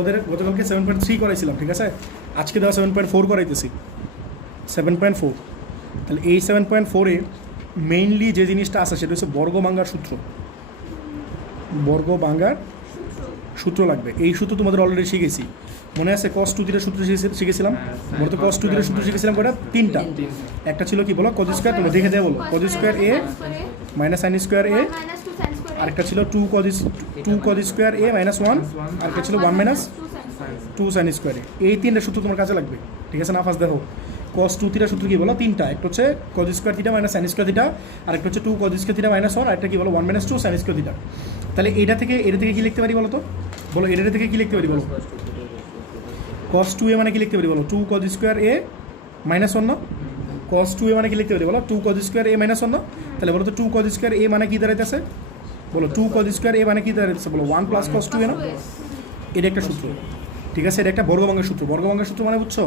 ওদের গতকালকে 7.3 করাইছিলাম, ঠিক আছে? আজকে দেওয়া 7.4 করাইতেছি। 7.4, তাহলে এই 7.4-এ মেইনলি যে জিনিসটা আছে সেটা হচ্ছে বর্গ ভাঙার সূত্র। বর্গ ভাঙার সূত্র লাগবে। এই সূত্র তোমাদের অলরেডি শিখেছি, মনে আছে? cos 2θ সূত্র শিখেছিলাম। বলতো cos 2θ সূত্র শিখেছিলাম কয়টা? তিনটা। একটা ছিল কি বলো? cos স্কয়ার, তোমরা দেখে দেয়া বলো, cos square a minus sin square a, আরেকটা ছিল 2 cos স্কয়ার a মাইনাস 1, আরেকটা ছিল 1 মাইনাস 2 sin স্কয়ার a। এই তিনটা সূত্র তোমার কাছে লাগবে, ঠিক আছে না? ফার্স্ট দেখো cos 2θ সূত্র কি বলো? তিনটা। একটা হচ্ছে cos square theta minus sin square theta, আরেকটা হচ্ছে 2 cos স্কয়ার থিটা মাইনাস 1, আরেকটা কি বলো? 1 মাইনাস 2 sin স্কয়ার থিটা। তাহলে এটা থেকে কি লিখতে পারি বলো তো? বলো এটা থেকে কি লিখতে পারি বলো? cos 2a মানে কি লিখতে পারি বলো? 2 cos স্কয়ার a মাইনাস 1 না? cos 2a মানে কি লিখতে পারি বলো? 2 cos স্কয়ার a মাইনাস 1 না? তাহলে বলো তো 2 cos স্কয়ার a মানে কি দাঁড়াইতেছে? বলো 2 cos স্কয়ার a মানে কি দাঁড়াইতেছে? বলো 1 প্লাস cos 2a না? এটা একটা সূত্র, ঠিক আছে? এটা একটা বর্গভঙ্গের সূত্র। বর্গভঙ্গের সূত্র মানে বুঝছো?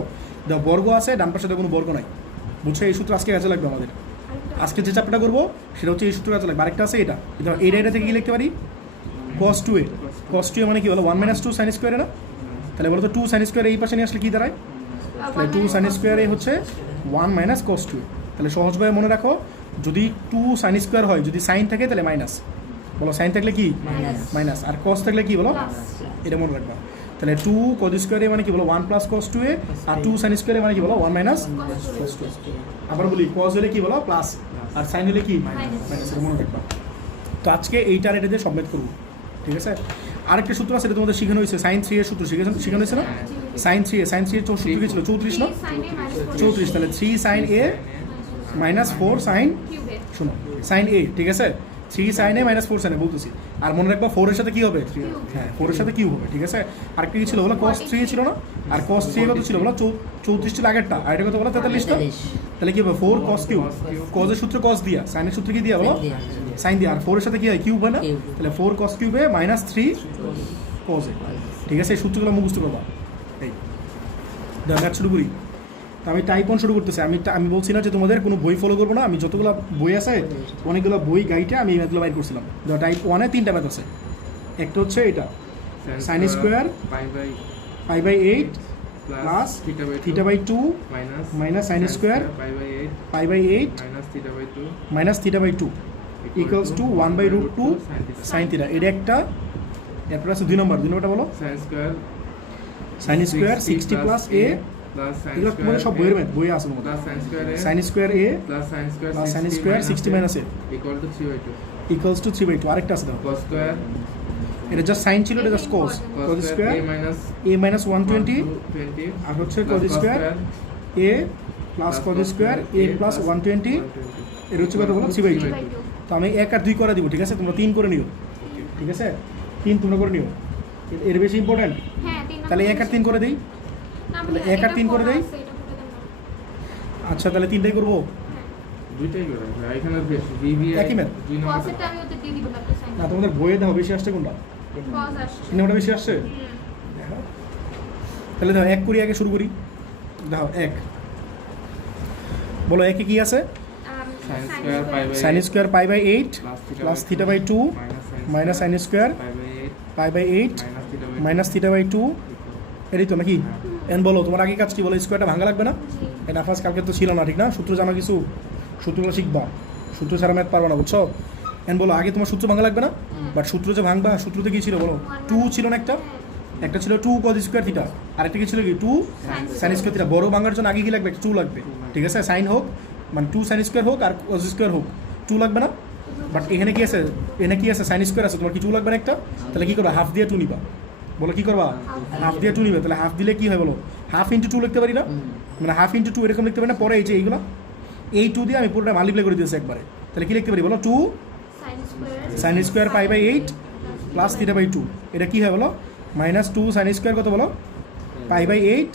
দেখো বর্গ আছে, ডান পাশে কোনো বর্গ নাই, বুঝছো? এই সূত্র আজকে কাজে লাগবে আমাদের। আজকে যে চ্যাপ্টারটা করবো সেটা হচ্ছে এই সূত্র কাজে লাগবে। আরেকটা আছে এটা, এটা থেকে কি লিখতে পারি? cos 2a। cos 2a মানে কি বলো? 1 মাইনাস 2 sin স্কয়ার না? তাহলে বলো তো 2 sin স্কয়ার এই পাশে নিয়ে আসলে কি দাঁড়ায়? তাহলে 2 sin স্কয়ার এ হচ্ছে 1 মাইনাস cos 2a। তাহলে সহজভাবে মনে রাখো, যদি 2 sin স্কয়ার হয়, যদি সাইন থাকে তাহলে মাইনাস, বলো সাইন থাকলে কি মাইনাস, আর cos থাকলে কি বলো? এটা মনে রাখবা। তাহলে 2 cos স্কয়ার এ মানে কি বলো? 1 প্লাস cos 2a, আর 2 sin স্কয়ার এ মানে কি বলো? 1 মাইনাস cos 2a। আবার বলি, cos হলে কি বলো? প্লাস, আর সাইন হলে কি মাইনাস, এটা মনে রাখবা। তো আজকে এইটার এটা দিয়ে সবমিট করবো, ঠিক আছে? আরেকটা সূত্র আছে, এটা তোমাদের শেখানো হয়েছে, sin 3 এর সূত্র শেখানো হয়েছে না? sin 3 এর সূত্র কি ছিল? 34 না? 34। তাহলে 3 sin a মাইনাস 4 sin, শোনো, sin a, ঠিক আছে? 3 sin a minus 4 sin a বলতেছি। আর মনে রাখবা 4 এর সাথে কি হবে? হ্যাঁ, 4 এর সাথে কিউব হবে, ঠিক আছে? আরেকটা কি ছিল বলো? cos 3 ছিল না? আর cos 3 কত ছিল বলো? 34 ছিল আগেরটা, আর এটা কত বলো? 43টা। তাহলে কি হবে? 4 cos কিউব। cos এর সূত্র cos দিয়া, sin এর সূত্র কি দিয়া বলো? sin দিয়া। আর 4 এর সাথে কি হয়? কিউব হয় না? তাহলে 4 cos কিউবে মাইনাস 3 cos a, ঠিক আছে? এই সূত্রগুলো মুখস্থ করবা। এই ম্যাথ শুরু করি। তো আমি টাইপ 1 শুরু করতেছি। আমি বলছি না যে তোমাদের কোনো বই ফলো করবো না, আমি যতগুলো বই আছে অনেকগুলো বই গাইডে আমি ম্যাথগুলো বাইর করছিলাম। টাইপ 1-এ 3টা ম্যাথ আছে। একটা হচ্ছে এটা sin square π/8 plus θ/2 minus sin square π/8 minus θ/2 equals to 1/√2 sin θ। এটা একটা। এরপর আছে 2 নম্বরটা বলো? sin স্কোয়ার 60 প্লাস a, এগুলো তোমাদের সব বইয়ের ম্যাথ, বই আছে তোমাদের। sin square a plus sin square 60 minus a equals to 3/2। আরেকটা আছে দেখো, এটা জাস্ট সাইন ছিল, এটা just cos square a minus 120, আর হচ্ছে cos square a plus cos square a plus 120, এর হচ্ছে কত বলো? 3/2। তো আমি 1 আর 2 করে দিব, ঠিক আছে? তোমরা 3 করে নিও, ঠিক আছে? 3 তোমরা করে নিও, এর বেশি ইম্পর্টেন্ট। তাহলে 1 আর 3 করে দিই, তাহলে 1 আর 3 করে দেই। আচ্ছা, তাহলে 3টাই করবো, একই ম্যাথ না? তোমাদের বইয়ে দেখো বেশি আসছে কোনটা? ওটা বেশি আসছে। তাহলে দেখো 1 করি, আগে শুরু করি। দেখো 1 বলো, 1-এ কি আছে? sin square π/8 plus θ/2 minus sin square π/8 minus θ/2, এটাই তো নাকি? এন বলো, তোমার আগে কাজ কি বলো? স্কোয়ারটা ভাঙা লাগবে না? এটা ফার্স্ট কালকে তো ছিল না, ঠিক না? সূত্র জানা কিছু, সূত্রগুলো শিখবা, সূত্র ছাড়া ম্যাথ পারবো না, বুঝছো? এন বলো, আগে তোমার সূত্র ভাঙা লাগবে না? বাট সূত্র যে ভাঙবা, সূত্রতে কি ছিল বলো? 2 ছিল না? একটা ছিল 2 cos স্কোয়ার থিটা, আরেকটা কি ছিল কি? 2 sin স্কোয়ার থিটা। বড় ভাঙার জন্য আগে কি লাগবে? 2 লাগবে, ঠিক আছে? সাইন হোক, মানে 2 sin স্কোয়ার হোক আর cos স্কোয়ার হোক, 2 লাগবে না? বাট এখানে কি আছে? এখানে কি আছে? sin স্কোয়ার আছে, তোমার কি 2 লাগবে না একটা? তাহলে কি করবা? হাফ দিয়ে 2 নিবা। বলো কি করবা? হাফ দিয়ে 2 নিবে। তাহলে হাফ দিলে কি হয় বলো? হাফ ইন্টু 2 লিখতে পারি না? মানে হাফ ইন্টু 2 এরকম লিখতে পারি না? পরে এই যে এইগুলো, এই 2 দিয়ে আমি পুরোটা মাল্টিপ্লাই করে দিয়েছি একবারে। তাহলে কি লিখতে পারি বলো? 2 sin স্কোয়ার π/8 প্লাস θ/2, এটা কি হয় বলো? মাইনাস 2 sin স্কোয়ার কত বলো? π/8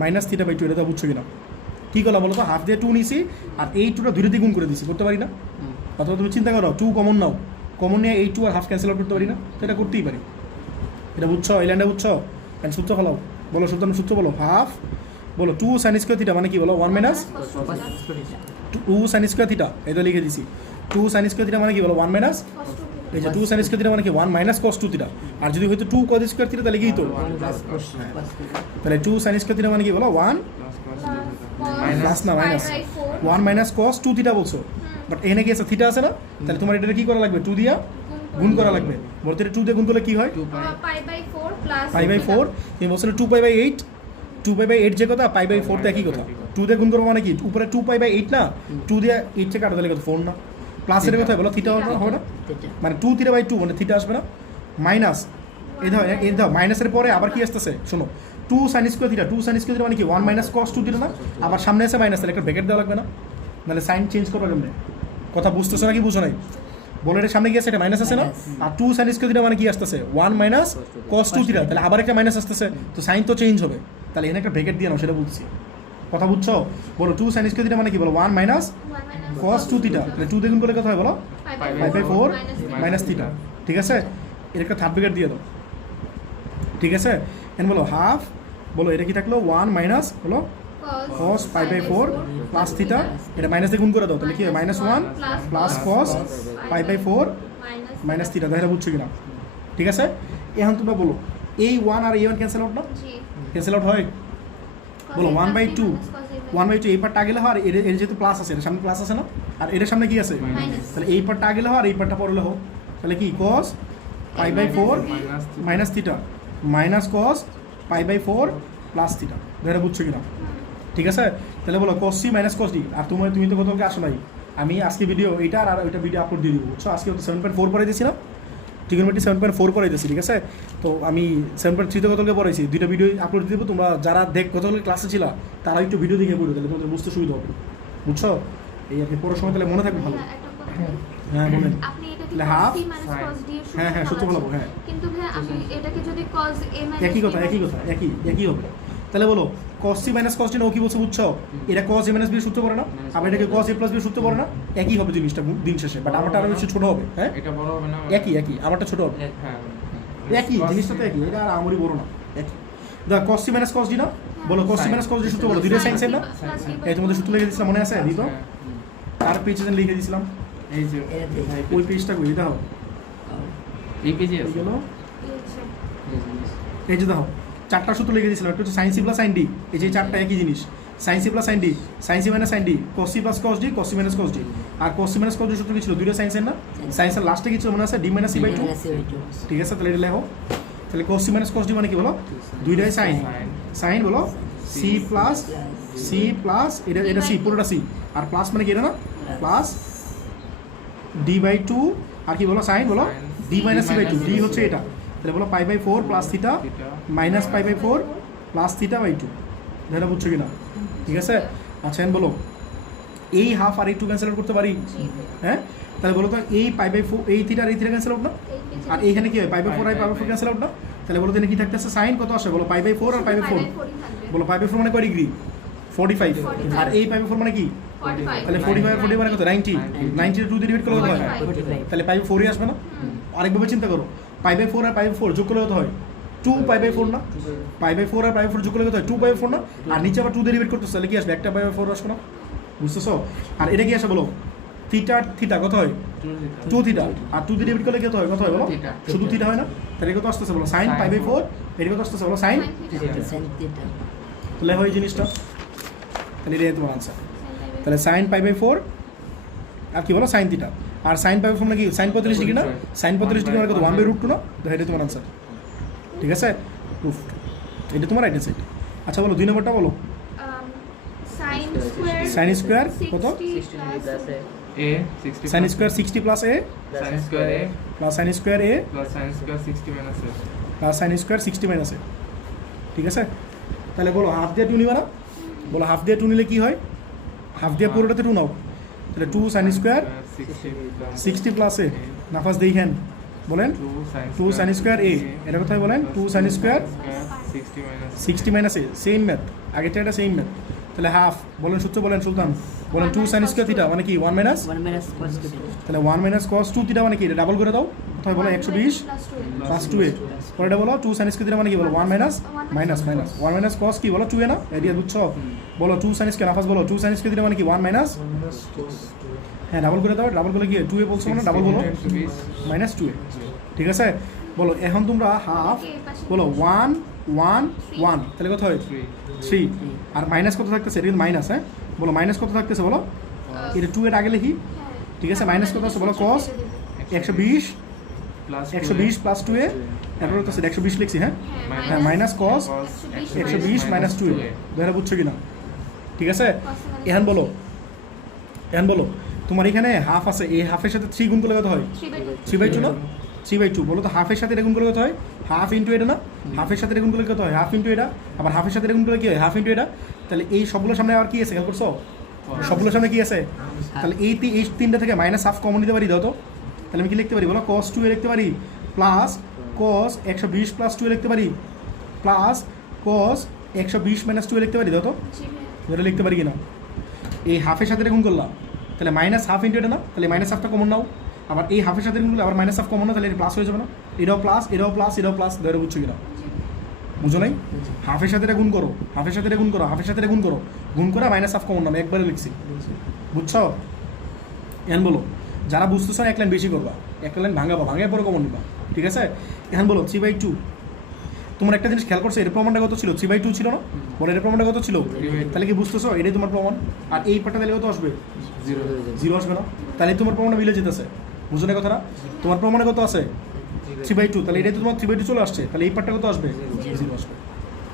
মাইনাস θ/2। এটা তো বুঝছো কিনা? কী করলাম বলো তো? হাফ দিয়ে 2 নিয়েছি, আর এই 2টা ধীরে দ্বিগুণ করে দিচ্ছি, করতে পারি না? অথবা তুমি চিন্তা করো, 2 কমন নাও, কমন নিয়ে এই 2 আর হাফ ক্যান্সেল আউট করতে পারি না? তো এটা করতেই পারি। এটা বুঝছো? এই লাইনটা বুঝছো? সূত্র ফলাও, বলো সূত্র বলো। হাফ বলো 2 sin স্কোয়ার থিটা মানে কি বলো? 1 মাইনাস 2 sin স্কোয়ার থিটা, এটা লিখে দিছি। 2 sin স্কোয়ার থিটা মানে কি বলো? 1 মাইনাস এই যে 2 sin স্কয়ার থিটা মানে কি 1 মাইনাস cos 2 থিটা, আর যদি হয়তো 2 cos স্কয়ার থিটা তাহলে কি তো তাহলে 2 sin স্কয়ার থিটা মানে কি বলো 1 প্লাস না মাইনাস 1 মাইনাস cos 2 থিটা বলছো, বাট এখানে কি আছে থিটা আছে না, তাহলে তোমার এটা কি করা লাগবে 2 দিয়া গুণ করা লাগবে। বলতে 2 দিয়ে গুণ করলে কি হয় পাই বাই 4, তুমি বলছিলে 2 পাই বাই 8, 2 পাই বাই 8 যে কথা, পাই বাই 4 তো একই কথা। 2 দিয়ে গুণ করবো মানে কি উপরে 2 পাই বাই 8 না, 2 দিয়ে 8 কে কাটা দিলে কত 4 না, প্লাসের কথা বলো থিটা হবে না, মানে 2 থিটা বাই 2 মানে থিটা আসবে না, মাইনাস এই দাও মাইনাসের পরে আবার কি আসতেছে শোনো 2 sin square theta, 2 sin square theta মানে কি 1 মাইনাস cos 2 থিটা না, আবার সামনে এসে মাইনাস, তাহলে একটা ব্র্যাকেট দেওয়া লাগবে না, নাহলে সাইন চেঞ্জ করবে কেমনে, কথা বুঝতেছো নাকি বুঝো নাই, বলে এটা সামনে গিয়েছে এটা মাইনাস আছে না, আর 2 sin স্কয়ার থিটা মানে কি আসতেছে 1 মাইনাস cos 2 থিটা, তাহলে আবার একটা মাইনাস আসতেছে, তো সাইন তো চেঞ্জ হবে, তাহলে এখানে একটা ব্র্যাকেট দিয়ে নাও, সেটা বলছি, কথা বুঝছো, বলো 2 sin স্কয়ার থিটা মানে কি বলো 1 মাইনাস cos 2 থিটা, তাহলে 2 দ্বিগুণ করলে কত হয় বলো পাই বাই 4 মাইনাস থিটা, ঠিক আছে, এর একটা থার্ড ব্র্যাকেট দিয়ে দাও, ঠিক আছে, এন্ড বলো হাফ, বলো এটা কি থাকলো 1 মাইনাস বলো cos pi by 4 plus theta, এটা মাইনাস দিয়ে গুণ করে দাও, তাহলে কি হয় minus 1 plus cos pi by 4 minus theta, দেখা বুঝছো কিনা, ঠিক আছে, এখন তোমরা বলো এই 1 আর এই 1 ক্যান্সেল আউট না, ক্যান্সেল আউট হয়, বলো 1/2 1/2 এই পার্টটা আগেলে হয়, আর এর যেহেতু প্লাস আছে, এর সামনে প্লাস আছে না, আর এর সামনে কি আছে তাহলে এই পার্টটা আগেলে হয় আর এই পার্টটা পরে হোক, তাহলে কি cos pi by 4 minus theta minus cos pi by 4 plus theta, দেখা বুঝছো কিনা, ঠিক আছে, তাহলে বলো cos c minus cos d, আর তুমি তো কোথাও আসো নাই, আমি আজকে ভিডিও এইটা আর ওইটা ভিডিও আপলোড দিয়ে দিব, বুঝছো, আজকে 7.4 পড়াই দিয়েছি না, ট্রিগোনোমেট্রি 7.4 পড়াই দিয়েছি, ঠিক আছে, তো আমি 7.3 তে কতগুলো পড়াইছি, দুইটা ভিডিও আপলোড দিয়ে দেবো, তোমরা যারা কতগুলো ক্লাসে ছিল তারা একটু ভিডিও দেখে পড়ো, তাহলে তোমাদের বুঝতে সুবিধা হবে, বুঝছো, এই আর কি পড়ার সময় তাহলে মনে থাকবে ভালো, হ্যাঁ বলেন আপনি এটা কি half, cos c minus cos d এর হ্যাঁ হ্যাঁ সূত্র বলবো, হ্যাঁ কিন্তু ভাই আপনি এটাকে যদি cos a minus একই কথা একই হবে, তাহলে বলো cos c minus cos d না, ও কি বলছে বুঝছো, এটা cos a minus b এর সূত্র পড়ে না, আবার এটাকে cos a plus b এর সূত্র পড়ে না, একই হবে জিনিসটা দিন শেষে, বাট আমারটা আরো বেশি ছোট হবে, হ্যাঁ এটা বড় হবে না, একই আমারটা ছোট হবে, হ্যাঁ একই জিনিসটা তো একই, এটা আর আমারই বড় না, একই দা cos c minus cos d না, বলো cos c minus cos d সূত্র বলো, দুইটা সাইন না, এই তোমাদের সূত্র লিখে দিছিলাম মনে আছে দিত, তার পেজে লিখে দিছিলাম, এই যে ওই পেজটা কই দাও, এই পেজে আছে গেল এই যে দাও চারটা সূত্র লিখে দিছিলাম, একটা হচ্ছে sin c plus sin d, এই যে চারটা একই জিনিস, sin c plus sin d, sin c minus sin d, cos c plus cos d, cos c minus cos d, আর cos c minus cos d সূত্র কি ছিল, দুইটা sin না, sin এর লাস্টে কি ছিল মনে আছে d মাইনাস c বাই 2, ঠিক আছে, তাহলে এটা লেখো, তাহলে cos c minus cos d মানে কি বলো দুইটাই sin বলো c প্লাস এটা c পুরোটা c, আর প্লাস মানে কি এটা না প্লাস d বাই 2, আর কি বলো sin বলো d minus c by 2, d হচ্ছে এটা, তাহলে বলো pi by 4 plus theta minus pi by 4 plus theta by 2, এটা বুঝছো কিনা, ঠিক আছে, আচ্ছা বলো এই হাফ আর এই 2 ক্যান্সেল আউট করতে পারি, হ্যাঁ তাহলে বলো তো এই পাই বাই 4 এই থিটা আর এই থিটা ক্যান্সেল আউট না, আর এইখানে কি হয় পাই বাই 4 আর পাই বাই 4 ক্যান্সেল আউট না, তাহলে বলো তো কি থাকতেছে sin কত আসে বলো পাই বাই 4 আর পাই বাই 4, বলো পাই বাই 4 মানে কয় ডিগ্রি 45, আর এই পাই বাই 4 মানে কি, তাহলে 45 মানে কত 90 এর 2 দিয়ে ডিভাইড করলে কত হয়, তাহলে পাই বাই 4ই আসবে না, আরেকভাবে চিন্তা করো পাই বাই 4 আর পাই বাই 4 যোগ করলে কত হয় 2 পাই বাই 4 না, পাই বাই 4 আর পাই বাই 4 যোগ করলে কত হয় 2 পাই বাই 4 না, আর নিচে আবার 2 দিয়ে ডিভাইড করতেছ, তাহলে কি আসবে একটা পাই বাই 4 আসবে না, বুঝতেছো, আর এটা কি আসে বলো থিটা কত হয় 2 থিটা, আর 2 দিয়ে ডিভাইড করলে কত হয় বলো শুধু থিটা হয় না, তাহলে কত আসতেছে বলো sin পাই বাই 4, এটা কত আসতেছে বলো sin থিটা, তাহলে হয় জিনিসটা, তাহলে এটাই তোমার आंसर, তাহলে sin পাই বাই 4 আর কি বলো sin থিটা, আর sin পাই বাই 4 মানে কি sin 45 ডিগ্রি না, sin 45 ডিগ্রি মানে কত 1/√2 না, দেখো এটা তোমার आंसर, ঠিক আছে, প্রুফ, এটা তোমার রাইট সাইড, আচ্ছা বলো 2 নম্বরটা বলো sin স্কয়ার কত a 60 sin square 60 plus a sin square a plus sin square a plus sin square 60 minus a plus sin square 60 minus a, ঠিক আছে, তাহলে বলো হাফ দিয়ে 2 নিবা না, বলো হাফ দিয়ে 2 নিলে কি হয়, হাফ দিয়ে পুরোটাতে 2 নাও, তাহলে 2 sin স্কয়ার 60 প্লাস a, নাফাস দেখেন বলেন 2 sin স্কয়ার a, এটা কোথায় বলেন 2 sin square 60 minus a, same math আগেরটা এটা সেম ম্যাথ, তাহলে হাফ বলেন সূত্র বলেন সুলতান বলেন 2 sin স্কয়ার থিটা মানে কি 1 মাইনাস cos 2 তাহলে 1 মাইনাস cos 2 থিটা মানে কি এটা ডাবল করে দাও, কোথায় বলো 120 প্লাস 2a, পরে এটা বলো 2 sin স্কয়ার থিটা মানে কি বলো 1 মাইনাস 1 মাইনাস cos কি বলো 2a না, এরিয়া বুঝছো, বলো 2 sin স্কয়ার নাফাস বলো 2 sin স্কয়ার থিটা মানে কি 1 মাইনাস হ্যাঁ ডাবল করে দাও, ডাবল করলে কি 2a বলছো না, ডাবল বলো মাইনাস 2a, ঠিক আছে? বলো এখন তোমরা হাফ বলো 1 1 1, তাহলে কত হয় 3, আর মাইনাস কত থাকতেছে, এটা কিন্তু মাইনাস, হ্যাঁ বলো মাইনাস কত থাকতেছে বলো, এটা 2 এর আগে লিখি, ঠিক আছে? মাইনাস কত আছে বলো, cos 120 প্লাস 2a, তারপর হচ্ছে 120 লিখছি, হ্যাঁ হ্যাঁ মাইনাস cos 120 মাইনাস 2a, ধরে বুঝছো কিনা? ঠিক আছে? এখন বলো তোমার এখানে হাফ আছে, এই হাফের সাথে 3 গুণ করলে কত হয়, 3/2 না, 3/2 বলো তো হাফের সাথে এটা গুণ করলে কত হয়, হাফ ইন্টু এটা না, হাফের সাথে এটা গুণ করলে কত হয়, হাফ ইন্টু এটা, আবার হাফের সাথে এটা গুণ করলে কি হয়, হাফ ইন্টু এটা, তাহলে এই সবগুলোর সামনে আবার কি আছে খেয়াল করছো, সবগুলোর সামনে কি আছে, তাহলে এই তিনটা থেকে মাইনাস হাফ কমন নিতে পারি, দাও তো, তাহলে আমি কি লিখতে পারি বলো, cos 2a লিখতে পারি, প্লাস cos 120 প্লাস 2a লিখতে পারি, প্লাস cos 120 মাইনাস 2a লিখতে পারি, দাও তো, ধরে লিখতে পারি কিনা? এই হাফের সাথে এটা গুণ করলাম, তাহলে মাইনাস হাফ ইন্টু এটা না, তাহলে মাইনাস হাফটা কমন নাও, আবার এই হাফের সাথে গুণ করলে আবার মাইনাস হাফ কমন নাও, তাহলে এটা প্লাস হয়ে যাবে না, এটাও প্লাস এটাও প্লাস এটাও প্লাস, ধরে বুঝছো কিনা? বুঝো নাই? হাফের সাথে এটা গুণ করো, হাফের সাথে এটা গুণ করো, হাফের সাথে এটা গুণ করো, গুণ করে মাইনাস হাফ কমন নাম একবারে লিখছি, বুঝছো? এখন বলো যারা বুঝতেছো না এক লাইন বেশি করবা, এক লাইন ভাঙাবা, ভাঙার পরে কমন নিবা, ঠিক আছে? এখন বলো 3/2, তোমার একটা জিনিস খেয়াল করছো, এর প্রমাণটা কত ছিল, 3/2 ছিল না, বলো এর প্রমাণটা কত ছিল, তাহলে কি বুঝতেছো এটাই তোমার প্রমাণ, আর এই পার্টটা তাহলে কত আসবে, 0 আসবে না, তাহলে তোমার প্রমাণটা মিলে যেতেছে, বুঝো না কথাটা? তোমার প্রমাণে কত আছে 3/2, তাহলে এটাই তো তোমার 3/2 চলে আসছে, তাহলে এই পার্টটা কত আসবে, 0 আসবে,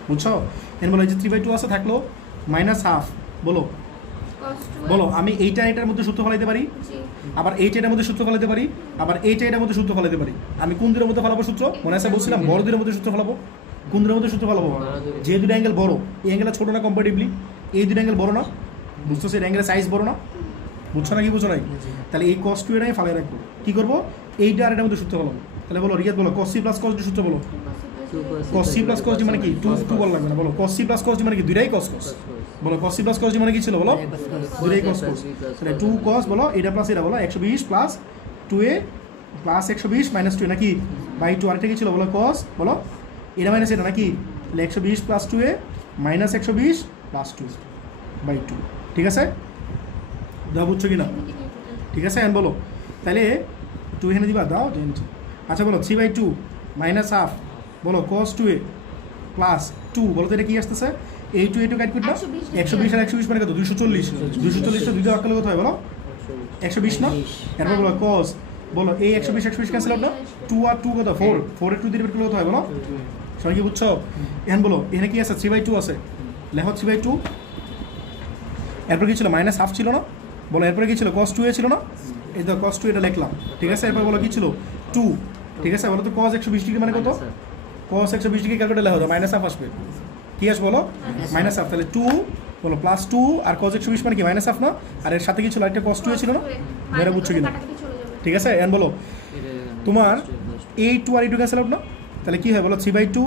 বুঝছো? এখন বলো এই যে 3/2 আছে থাকলো, মাইনাস হাফ, বলো আমি এইটা এটার মধ্যে সূত্র ফলাইতে পারি, আবার এইটা এটার মধ্যে সূত্র ফলাইতে পারি, আবার এইটা এটার মধ্যে সূত্র ফলাইতে পারি, আমি কোন দুটোর মধ্যে ফলাবো সূত্র, মনে আছে বলছিলাম বড় দুটোর মধ্যে সূত্র ফলাবো, কোন দুটোর মধ্যে সূত্র ফলাবো, যে দুটো অ্যাঙ্গেল বড়, এই অ্যাঙ্গেলটা ছোট না কম্পারেটিভলি, এই দুটো অ্যাঙ্গেল বড় না, বুঝছো, সেই অ্যাঙ্গেলের সাইজ বড় না, বুঝছো না কি বুঝো নাই? তাহলে এই cos 2 এটাই ফালাই রাখবো, কি করবো, এইটা আর এটার মধ্যে সূত্র ফলাবো, তাহলে বলো রিয়াদ বলো cos c plus cos d সূত্র বলো, cos c plus cos d মানে কি, 2 বল লাগবে না, বলো cos c plus cos d মানে কি, দুইটাই cos, বলো cos c plus cos d মানে কি ছিল বলো, দুইটাই cos, তাহলে 2 cos বলো এটা প্লাস এটা বলো 120 প্লাস 2a প্লাস 120 মাইনাস 2 নাকি বাই 2, আরেকটা কি ছিল বলো cos বলো এটা মাইনাস এটা নাকি, তাহলে 120 plus 2a minus 120 plus 2 by 2, ঠিক আছে? দাও বুঝছো কিনা? ঠিক আছে এখন বলো তাহলে 2 এখানে দিবা, দাও, আচ্ছা বলো 3/2 মাইনাস হাফ বলো cos 2a প্লাস 2, বলো তো এটা কি আসতেছে, এই 2 এটা কাট করবা, 120 আর 120 মানে কত, 240, 240 টা দুইটা অক্কালে কত হয় বলো, 120 না, এরপর বলো cos বলো এই 120 ক্যান্সেল আউট না, 2 আর 2 কত 4, 4 এর 2 দিয়ে ডিভাইড করলে কত হয় বলো, সবাই কি বুঝছো? এখন বলো এখানে কি আছে 3/2 আছে, লেখো 3/2, এরপর কি ছিল মাইনাস হাফ ছিল না, বলো এরপরে কি ছিল cos 2a ছিল না, এই তো cos 2 এটা লিখলাম, ঠিক আছে? এরপর বলো কি ছিল 2, ঠিক আছে? বলো তো cos 120 ডিগ্রি মানে কত, cos 120 ডিগ্রি ক্যালকুলেট লেখো, মাইনাস হাফ আসবে, কি আসবে বলো, মাইনাস হাফ, তাহলে 2 বলো প্লাস 2 আর cos 120 মানে কি মাইনাস হাফ না, আর এর সাথে কি ছিল একটা cos 2a ছিল না, ধরে বুঝছো কিনা? ঠিক আছে এখন বলো তোমার এই 2 আর এই 2 ক্যান্সেল আউট না, তাহলে কি হয় বলো 3/2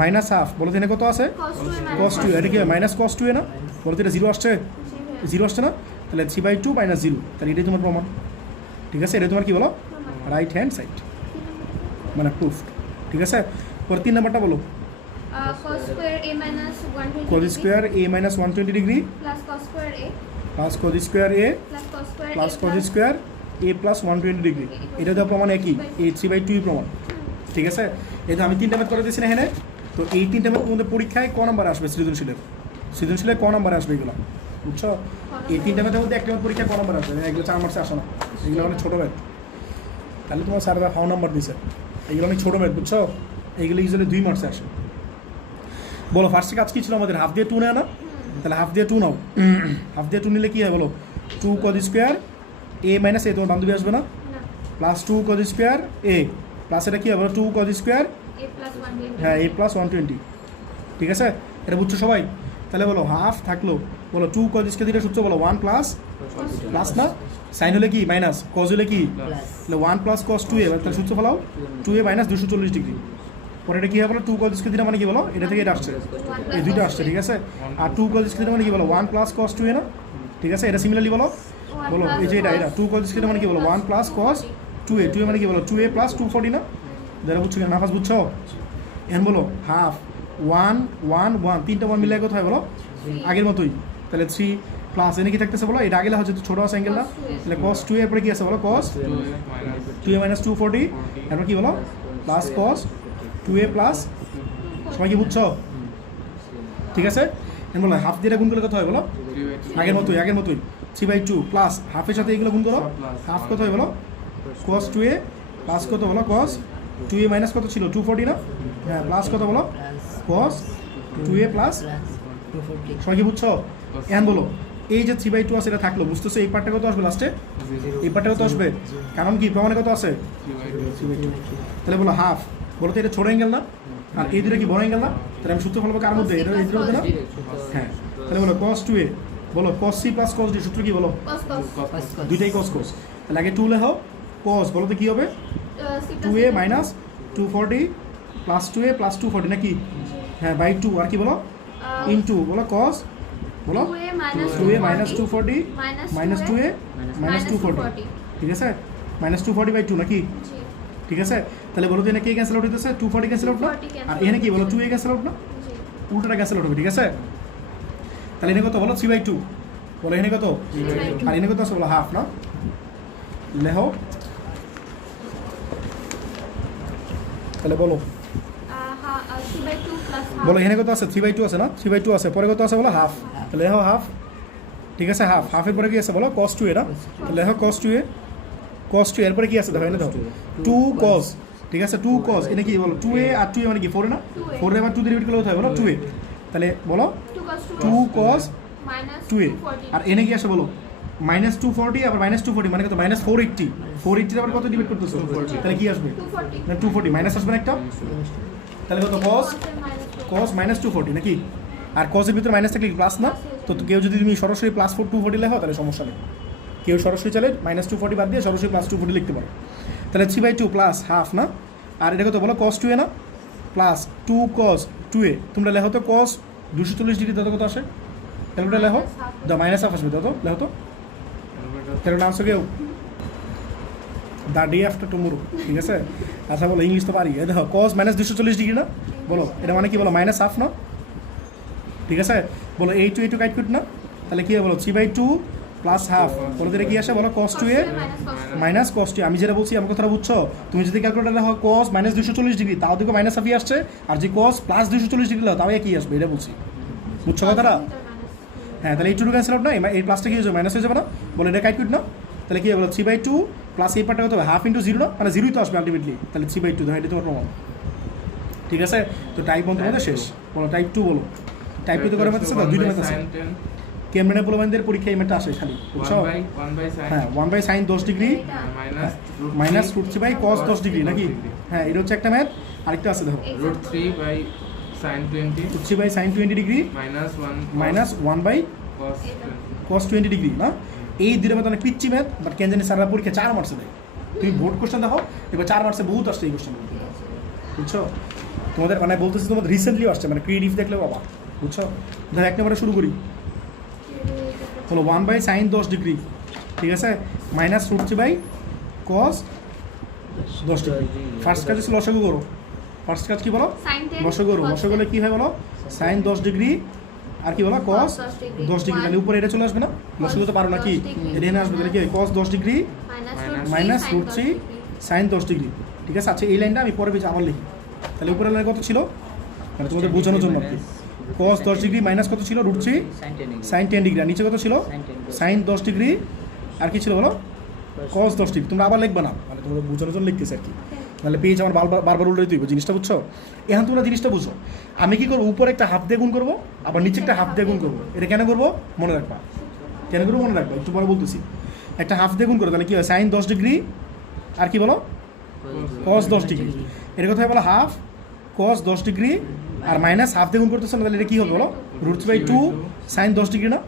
মাইনাস হাফ, বলো তো এখানে কত আছে cos 2, এটা কি হয় মাইনাস cos 2a না, বলো তো এটা 0 আসছে, 0 আসছে না, তাহলে 3/2 মাইনাস 0, তাহলে এটাই তোমার প্রমাণ, ঠিক আছে? এটা তোমার কি বলো রাইট হ্যান্ড সাইড, মানে প্রুফ, ঠিক আছে? পরে 3 নাম্বারটা বলো, cos square a minus 120 cos square a minus 120 degree plus cos square a plus cos square a plus cos square plus cos square a plus 120 degree, এটা দেওয়া প্রমাণ একই, এই 3/2 প্রমাণ, ঠিক আছে? এই তো আমি 3টা ম্যাথ করে দিয়েছি না এখানে, তো এই 3টা ম্যাথ তোমাদের পরীক্ষায় ক নাম্বার আসবে, সৃজনশীলের ক নাম্বার আসবে এগুলো, বুঝছো? এই 3টা ম্যাথের মধ্যে একটা পরীক্ষায় ক নাম্বার আসবে, এগুলো 4 মার্কসে আসে না, এগুলো অনেক ছোটো ম্যাথ, তাহলে তোমার স্যাররা ফাও নাম্বার দিছে, এগুলো অনেক ছোটো ম্যাথ, বুঝছো? এইগুলো ইউজুয়ালি 2 মার্কসে আসে। বলো ফার্স্টে কাজ কি ছিল আমাদের, হাফ দিয়ে 2 নেয় না, তাহলে হাফ দিয়ে 2 নাও, হাফ দিয়ে 2 নিলে কি হয় বলো 2 cos square a minus a, তোমার বান্ধবী আসবে না, plus 2 cos square a plus এটা কি হবে 2 cos স্কোয়ার a plus 120 হ্যাঁ a প্লাস 120, ঠিক আছে? এটা বুঝছো সবাই? তাহলে বলো হাফ থাকলো, বলো 2 cos স্কোয়ার দিলে সূত্র বলো 1 প্লাস প্লাস না, সাইন হলে কি মাইনাস, cos হলে কি, তাহলে 1 প্লাস cos 2a, তাহলে সূত্র ফলাও 2a মাইনাস 240 ডিগ্রি, পরে এটা কি হবে বলো 2 cos স্কোয়ার দিলে মানে কি বলো, এটা থেকে এটা আসছে, এই দুইটা আসছে, ঠিক আছে? আর 2 cos স্কোয়ার মানে কি বলো 1 প্লাস cos 2a না, ঠিক আছে? এটা সিমিলারলি বলো এই যে এটা 2 cos স্কোয়ার মানে কি বলো 1 প্লাস cos 2a মানে কি বলো 2a প্লাস 240 না, যারা বুঝছো কিনা নাফাস বুঝছো? এখন বলো হাফ 1 1 1, 3টা 1 মিলে কত হয় বলো আগের মতোই, তাহলে 3 প্লাস এনে কি থাকতেছে বলো, এটা আগে হচ্ছে ছোটো আছে অ্যাঙ্গেল না, তাহলে cos 2a এরপরে কি আছে বলো cos 2a minus 240, এরপর কি বলো প্লাস cos 2a প্লাস, সবাই কি বুঝছো? ঠিক আছে, এখন বলো হাফ দিয়ে গুণ করলে কত হয় বলো, আগের মতোই 3/2 প্লাস হাফের সাথে এগুলো গুণ করো, হাফ কত হয় বলো cos 2a প্লাস কত বলো cos 2a মাইনাস কত ছিল 240 না, হ্যাঁ প্লাস কত বলো cos 2a প্লাস, সবাই কি বুঝছো? এখন বলো এই যে 3/2 আছে এটা থাকলো, বুঝতেছো এই পার্টটা কত আসবে লাস্টে, এই পার্টটা কত আসবে, কারণ কি প্রমাণে কত আছে 3/2, তাহলে বলো হাফ, বলো তো এটা ছোট অ্যাঙ্গেল না, আর এই দুটো কি বড় অ্যাঙ্গেল না, তাহলে আমি সূত্র ফেলবো কার মধ্যে, এটা এই দুটোর মধ্যে না, হ্যাঁ তাহলে বলো cos 2a, বলো cos c plus cos d, সূত্র কি বলো দুইটাই cos তাহলে আগে 2 লেখো, cos বলো তো কি হবে 2a minus 240 plus 2a plus 240 নাকি, হ্যাঁ বাই 2, আর কি বলো ইনটু বলো cos বলো 2a minus 240 minus 2a minus 240, ঠিক আছে মাইনাস 240/2 নাকি, ঠিক আছে, তাহলে বলো তো এখানে কি ক্যান্সেল আউট হইতেছে 240 ক্যান্সেল আউট না, আর এখানে কি বলো 2a ক্যান্সেল আউট না, উল্টোটা ক্যান্সেল আউট হবে, ঠিক আছে, তাহলে এখানে কত বলো 3/2, বলো এখানে কত, আর এখানে কত আছে বলো হাফ না, লেখো তাহলে বলো বলো এখানে কত আছে 3/2 আছে না, 3/2 আছে, পরে কত আছে বলো হাফ, তাহলে লেখো হাফ, ঠিক আছে হাফ, হাফের পরে কি আছে বলো cos 2a না, তাহলে লেখো cos 2a এরপরে কি আছে দেখো এনে দাও 2 cos, ঠিক আছে 2 cos, এনে কি বলো 2a আর 2a মানে কি 4 না, 4 এর আবার 2 দিয়ে রিপিট করলে হয় বলো 2a, তাহলে বলো 2 cos 2a, আর এনে কি আসে বলো মাইনাস 240 আবার মাইনাস 240 মানে কত মাইনাস 480 আবার কত ডিভাইড করতেছো, তাহলে কি আসবে না 240 মাইনাস আসবে না একটা, তাহলে কত cos মাইনাস 240 নাকি, আর cos এর ভিতরে মাইনাস থাকলে প্লাস না, তো কেউ যদি তুমি সরাসরি প্লাস 240 লেখো তাহলে সমস্যা নেই, কেউ সরাসরি চলে মাইনাস 240 বাদ দিয়ে সরাসরি প্লাস 240 লিখতে পারো, তাহলে 3/2 প্লাস হাফ না, আর এটা কত বলো cos 2a না, প্লাস 2 cos 2a, তোমরা লেখো তো cos 240 ডিগ্রি তত কত আসে, তাহলে ওটা লেখো দা মাইনাস হাফ আসবে তত, লেখো তো তাহলে আনসার কেউ দ্য ডে আফটার টুমোরো, ঠিক আছে, আচ্ছা বলো ইংলিশ তো পারি, এই দেখো cos মাইনাস 240 ডিগ্রি না, বলো এটা মানে কি বলো মাইনাস হাফ না, ঠিক আছে, বলো এই টু কাইট কুট না, তাহলে কি হবে বলো 3/2 প্লাস হাফ, বলো এটা কি আসে বলো cos 2a minus cos 2a, আমি যেটা বলছি আমার কথাটা বুঝছো, তুমি যদি ক্যালকুলেটার দেখো cos মাইনাস 240 ডিগ্রি তাও দেখো মাইনাস হাফই আসছে, আর যে cos প্লাস 240 ডিগ্রি তাও একই আসবে, এটা বলছি, বুঝছো কথাটা, হ্যাঁ তাহলে এই টু ক্যান্সেল আউট না, এই প্লাসটা কি হয়ে যাবে মাইনাস হয়ে যাবে না, বলো এটা কাইট কুট না, তাহলে কি বলো 3/2 প্লাস এই পার্টটা কত হবে হাফ ইন্টু 0 না, মানে 0ই তো আসবে আলটিমেটলি, তাহলে 3/2 ধরো এটা তোমার প্রমাণ, ঠিক আছে, তো টাইপ 1 তোমাদের শেষ, বলো টাইপ 2 বলো, টাইপ 2 তো করে মাত্র দুইটা ম্যাথ আছে, কেমনে পোলাবানদের পরীক্ষা এই ম্যাথটা আসে খালি, বুঝছো, হ্যাঁ 1/sin 10 degree minus √3 cos 10 degree নাকি, হ্যাঁ এটা হচ্ছে একটা ম্যাথ, আরেকটা আছে দেখো √3/sin 20 degree minus 1/cos 20 degree না, এই দুটো ম্যাথ অনেক পিচ্ছি ম্যাথ, বাট কেন জানি স্যাররা পরীক্ষা 4 মার্কসে দেয়, তুমি বোর্ড কোশ্চেন দেখো এবার 4 মার্কসে বহুত আসছে এই কোশ্চেন, বুঝছো, তোমাদের মানে বলতেছি তোমাদের রিসেন্টলি আসছে, মানে ক্রিয়েটিভ দেখলে বাবা, বুঝছো, ধর এক নম্বরে শুরু করি, হলো 1/sin 10 ডিগ্রি, ঠিক আছে, মাইনাস √3/cos 10 ডিগ্রি, ফার্স্ট কাজ ছিল লসাগু করো, ফার্স্ট কাজ কি বলো লসাগু করো, লসাগু করলে কি হয় বলো sin 10 ডিগ্রি আর কি বলো cos 10 ডিগ্রি, তাহলে উপরে এটা চলে আসবে না, লসাগু তো পারো নাকি, এটা এনে আসবে, তাহলে কি হয় cos 10 degree minus √3sin 10 degree, ঠিক আছে, আচ্ছা এই লাইনটা আমি পরে পেয়েছি আবার লিখি, তাহলে উপরের লাইন কত ছিল মানে তোমাদের বোঝানোর জন্য আর কি, cos 10 ডিগ্রি মাইনাস কত ছিল √3sin 10 ডিগ্রি, আর নিচে কত ছিল sin 10 ডিগ্রি, আর কি ছিল বলো cos 10 ডিগ্রি, তোমরা আবার লিখবে না, মানে তোমরা বোঝানোর জন্য লিখতেছে আর কি, তাহলে পেজ আমার বারবার উল্টে দিই জিনিসটা, বুঝছো, এখন তোমরা জিনিসটা বুঝো, আমি কি করবো উপরে একটা হাফ দিয়ে গুণ করবো, আবার নিচে একটা হাফ দিয়ে গুণ করবো, এটা কেন করবো মনে রাখবা, কেন করবো মনে রাখবা, একটু পরে বলতেছি, একটা হাফ দিয়ে গুণ করবো, তাহলে কি হয় sin 10 ডিগ্রি আর কি বলো cos 10 ডিগ্রি, এর কথা বলো হাফ cos 10 ডিগ্রি, আর মাইনাস হাফ দিয়ে গুণ করতেছে না, তাহলে এটা কী হবে বলো √3/2 sin 10 ডিগ্রি না,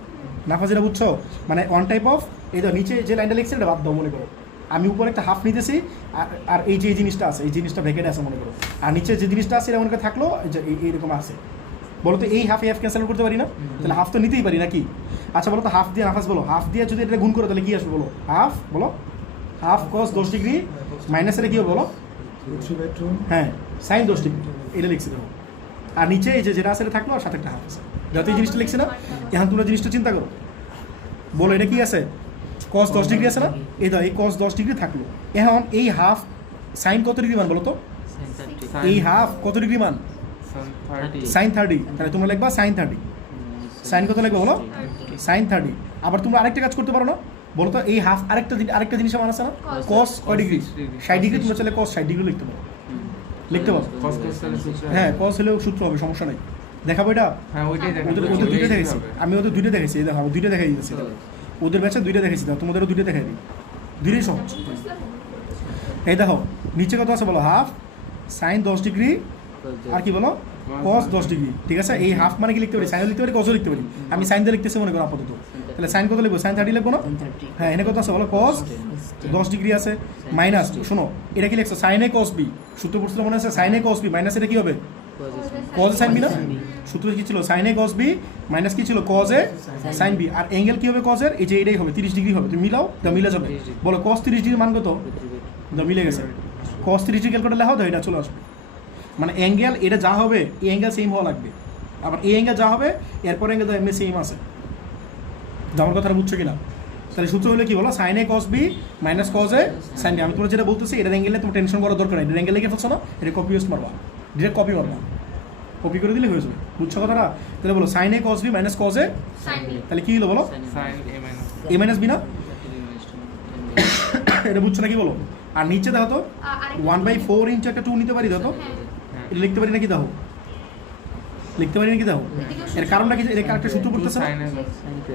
নাফা যেটা বুঝছো, মানে ওয়ান টাইপ অফ, এই তো নিচে যে লাইনটা লিখছে এটা বাদ দাও, মনে করো আমি উপরে একটা হাফ নিতেছি, আর এই যে এই জিনিসটা আছে এই জিনিসটা ব্র্যাকেটে আছে মনে করো, আর নিচে যে জিনিসটা আছে এটা মনে করে থাকলো এইরকম আছে, বলো তো এই হাফ ক্যান্সেল করতে পারি না, তাহলে হাফ তো নিতেই পারি নাকি, আচ্ছা বলো তো হাফ দিয়ে নাফাস বলো, হাফ দিয়ে যদি এটা গুণ করো তাহলে কি আসবে বলো হাফ, বলো হাফ cos 10 ডিগ্রি মাইনাস এটা কী হবে বলো হ্যাঁ sin 10 ডিগ্রি, এটা লিখছি দেখো, আর নিচে এই যে যেটা আছে এটা থাকলো, আর সাথে একটা হাফ আছে, যাতে এই জিনিসটা লিখছি না, এখন তোমরা জিনিসটা চিন্তা করো, বলো এটা কি আছে cos 10 ডিগ্রি আছে না এই দাও এই cos 10 ডিগ্রি থাকলো এখন এই হাফ sin কত ডিগ্রি মান বলো তো এই হাফ কত ডিগ্রি মান sin 30 তাহলে তোমরা লিখবা sin 30 sin কত লিখবে বলো sin 30 আবার তোমরা আরেকটা কাজ করতে পারো না বলো তো এই হাফ আরেকটা জিনিসের মান আছে না cos কয় ডিগ্রি 60 ডিগ্রি তোমরা চাইলে cos 60 ডিগ্রি লিখতে পারো লিখতে পারো cos তাহলে সূত্র হ্যাঁ cos হলেও সূত্র হবে সমস্যা নাই দেখাবো এটা হ্যাঁ ওইটাই দেখো ওদের দুইটা দেখেছি আমি ওদের দুইটা দেখেছি এই দেখো আমি দুইটা দেখাই দিয়েছি ওদের ব্যাচে দুইটা দেখেছি দাও তোমাদেরও দুইটা দেখাই দিই দুইটাই সহজ এই দেখো নিচে কত আছে বলো হাফ sin 10 ডিগ্রি আর কি বলো cos 10 ডিগ্রি ঠিক আছে এই হাফ মানে কি লিখতে পারি sin লিখতে পারি cos লিখতে পারি আমি sin দিয়ে লিখতেছি মনে করো আপাতত তাহলে sin কত লিখবো sin 30 লিখবো না হ্যাঁ এখানে কত আছে বলো cos 10 ডিগ্রি আছে মাইনাস শোনো এটা কি লিখছো sin a cos b সূত্র পড়ছিল মনে আছে sin a cos b minus এটা কি হবে cos sin b না সূত্র কি ছিল sin a cos b minus কি ছিল cos a sin b আর অ্যাঙ্গেল কি হবে cos এর এই যে এটাই হবে 30 ডিগ্রি হবে তুমি মিলাও তো মিলে যাবে বলো cos 30 ডিগ্রি মান কত দাও মিলে গেছে cos 30 ডিগ্রি ক্যালকুলেটর লেখাও দাও এটা চলে আসবে মানে অ্যাঙ্গেল এটা যা হবে এই অ্যাঙ্গেল সেম হওয়া লাগবে আবার এই অ্যাঙ্গেল যা হবে এরপর অ্যাঙ্গেল তো এমনি সেম আছে আমার কথাটা বুঝছো কিনা তাহলে সূত্র হলো কি বলো sin a cos b minus cos a sin b আমি তোমরা যেটা বলতেছি এটার অ্যাঙ্গেলে তোমার টেনশন করার দরকার নেই এটার অ্যাঙ্গেল লিখে ফেলছো না এটা কপি পেস্ট মারবা ডিরেক্ট কপি মারবা কপি করে দিলে হয়ে যাবে বুঝছো কথাটা তাহলে বলো sin a cos b minus cos a sin b তাহলে কি হলো বলো sin a a minus b না এটা বুঝছো না কি বলো আর নিচে দেখো তো 1/4 ইঞ্চ একটা 2 নিতে পারি দাও তো এটা লিখতে পারি নাকি দাও লিখতে পারি নাকি দাও এর কারণটা কি এর একটা সূত্র পড়তেছে না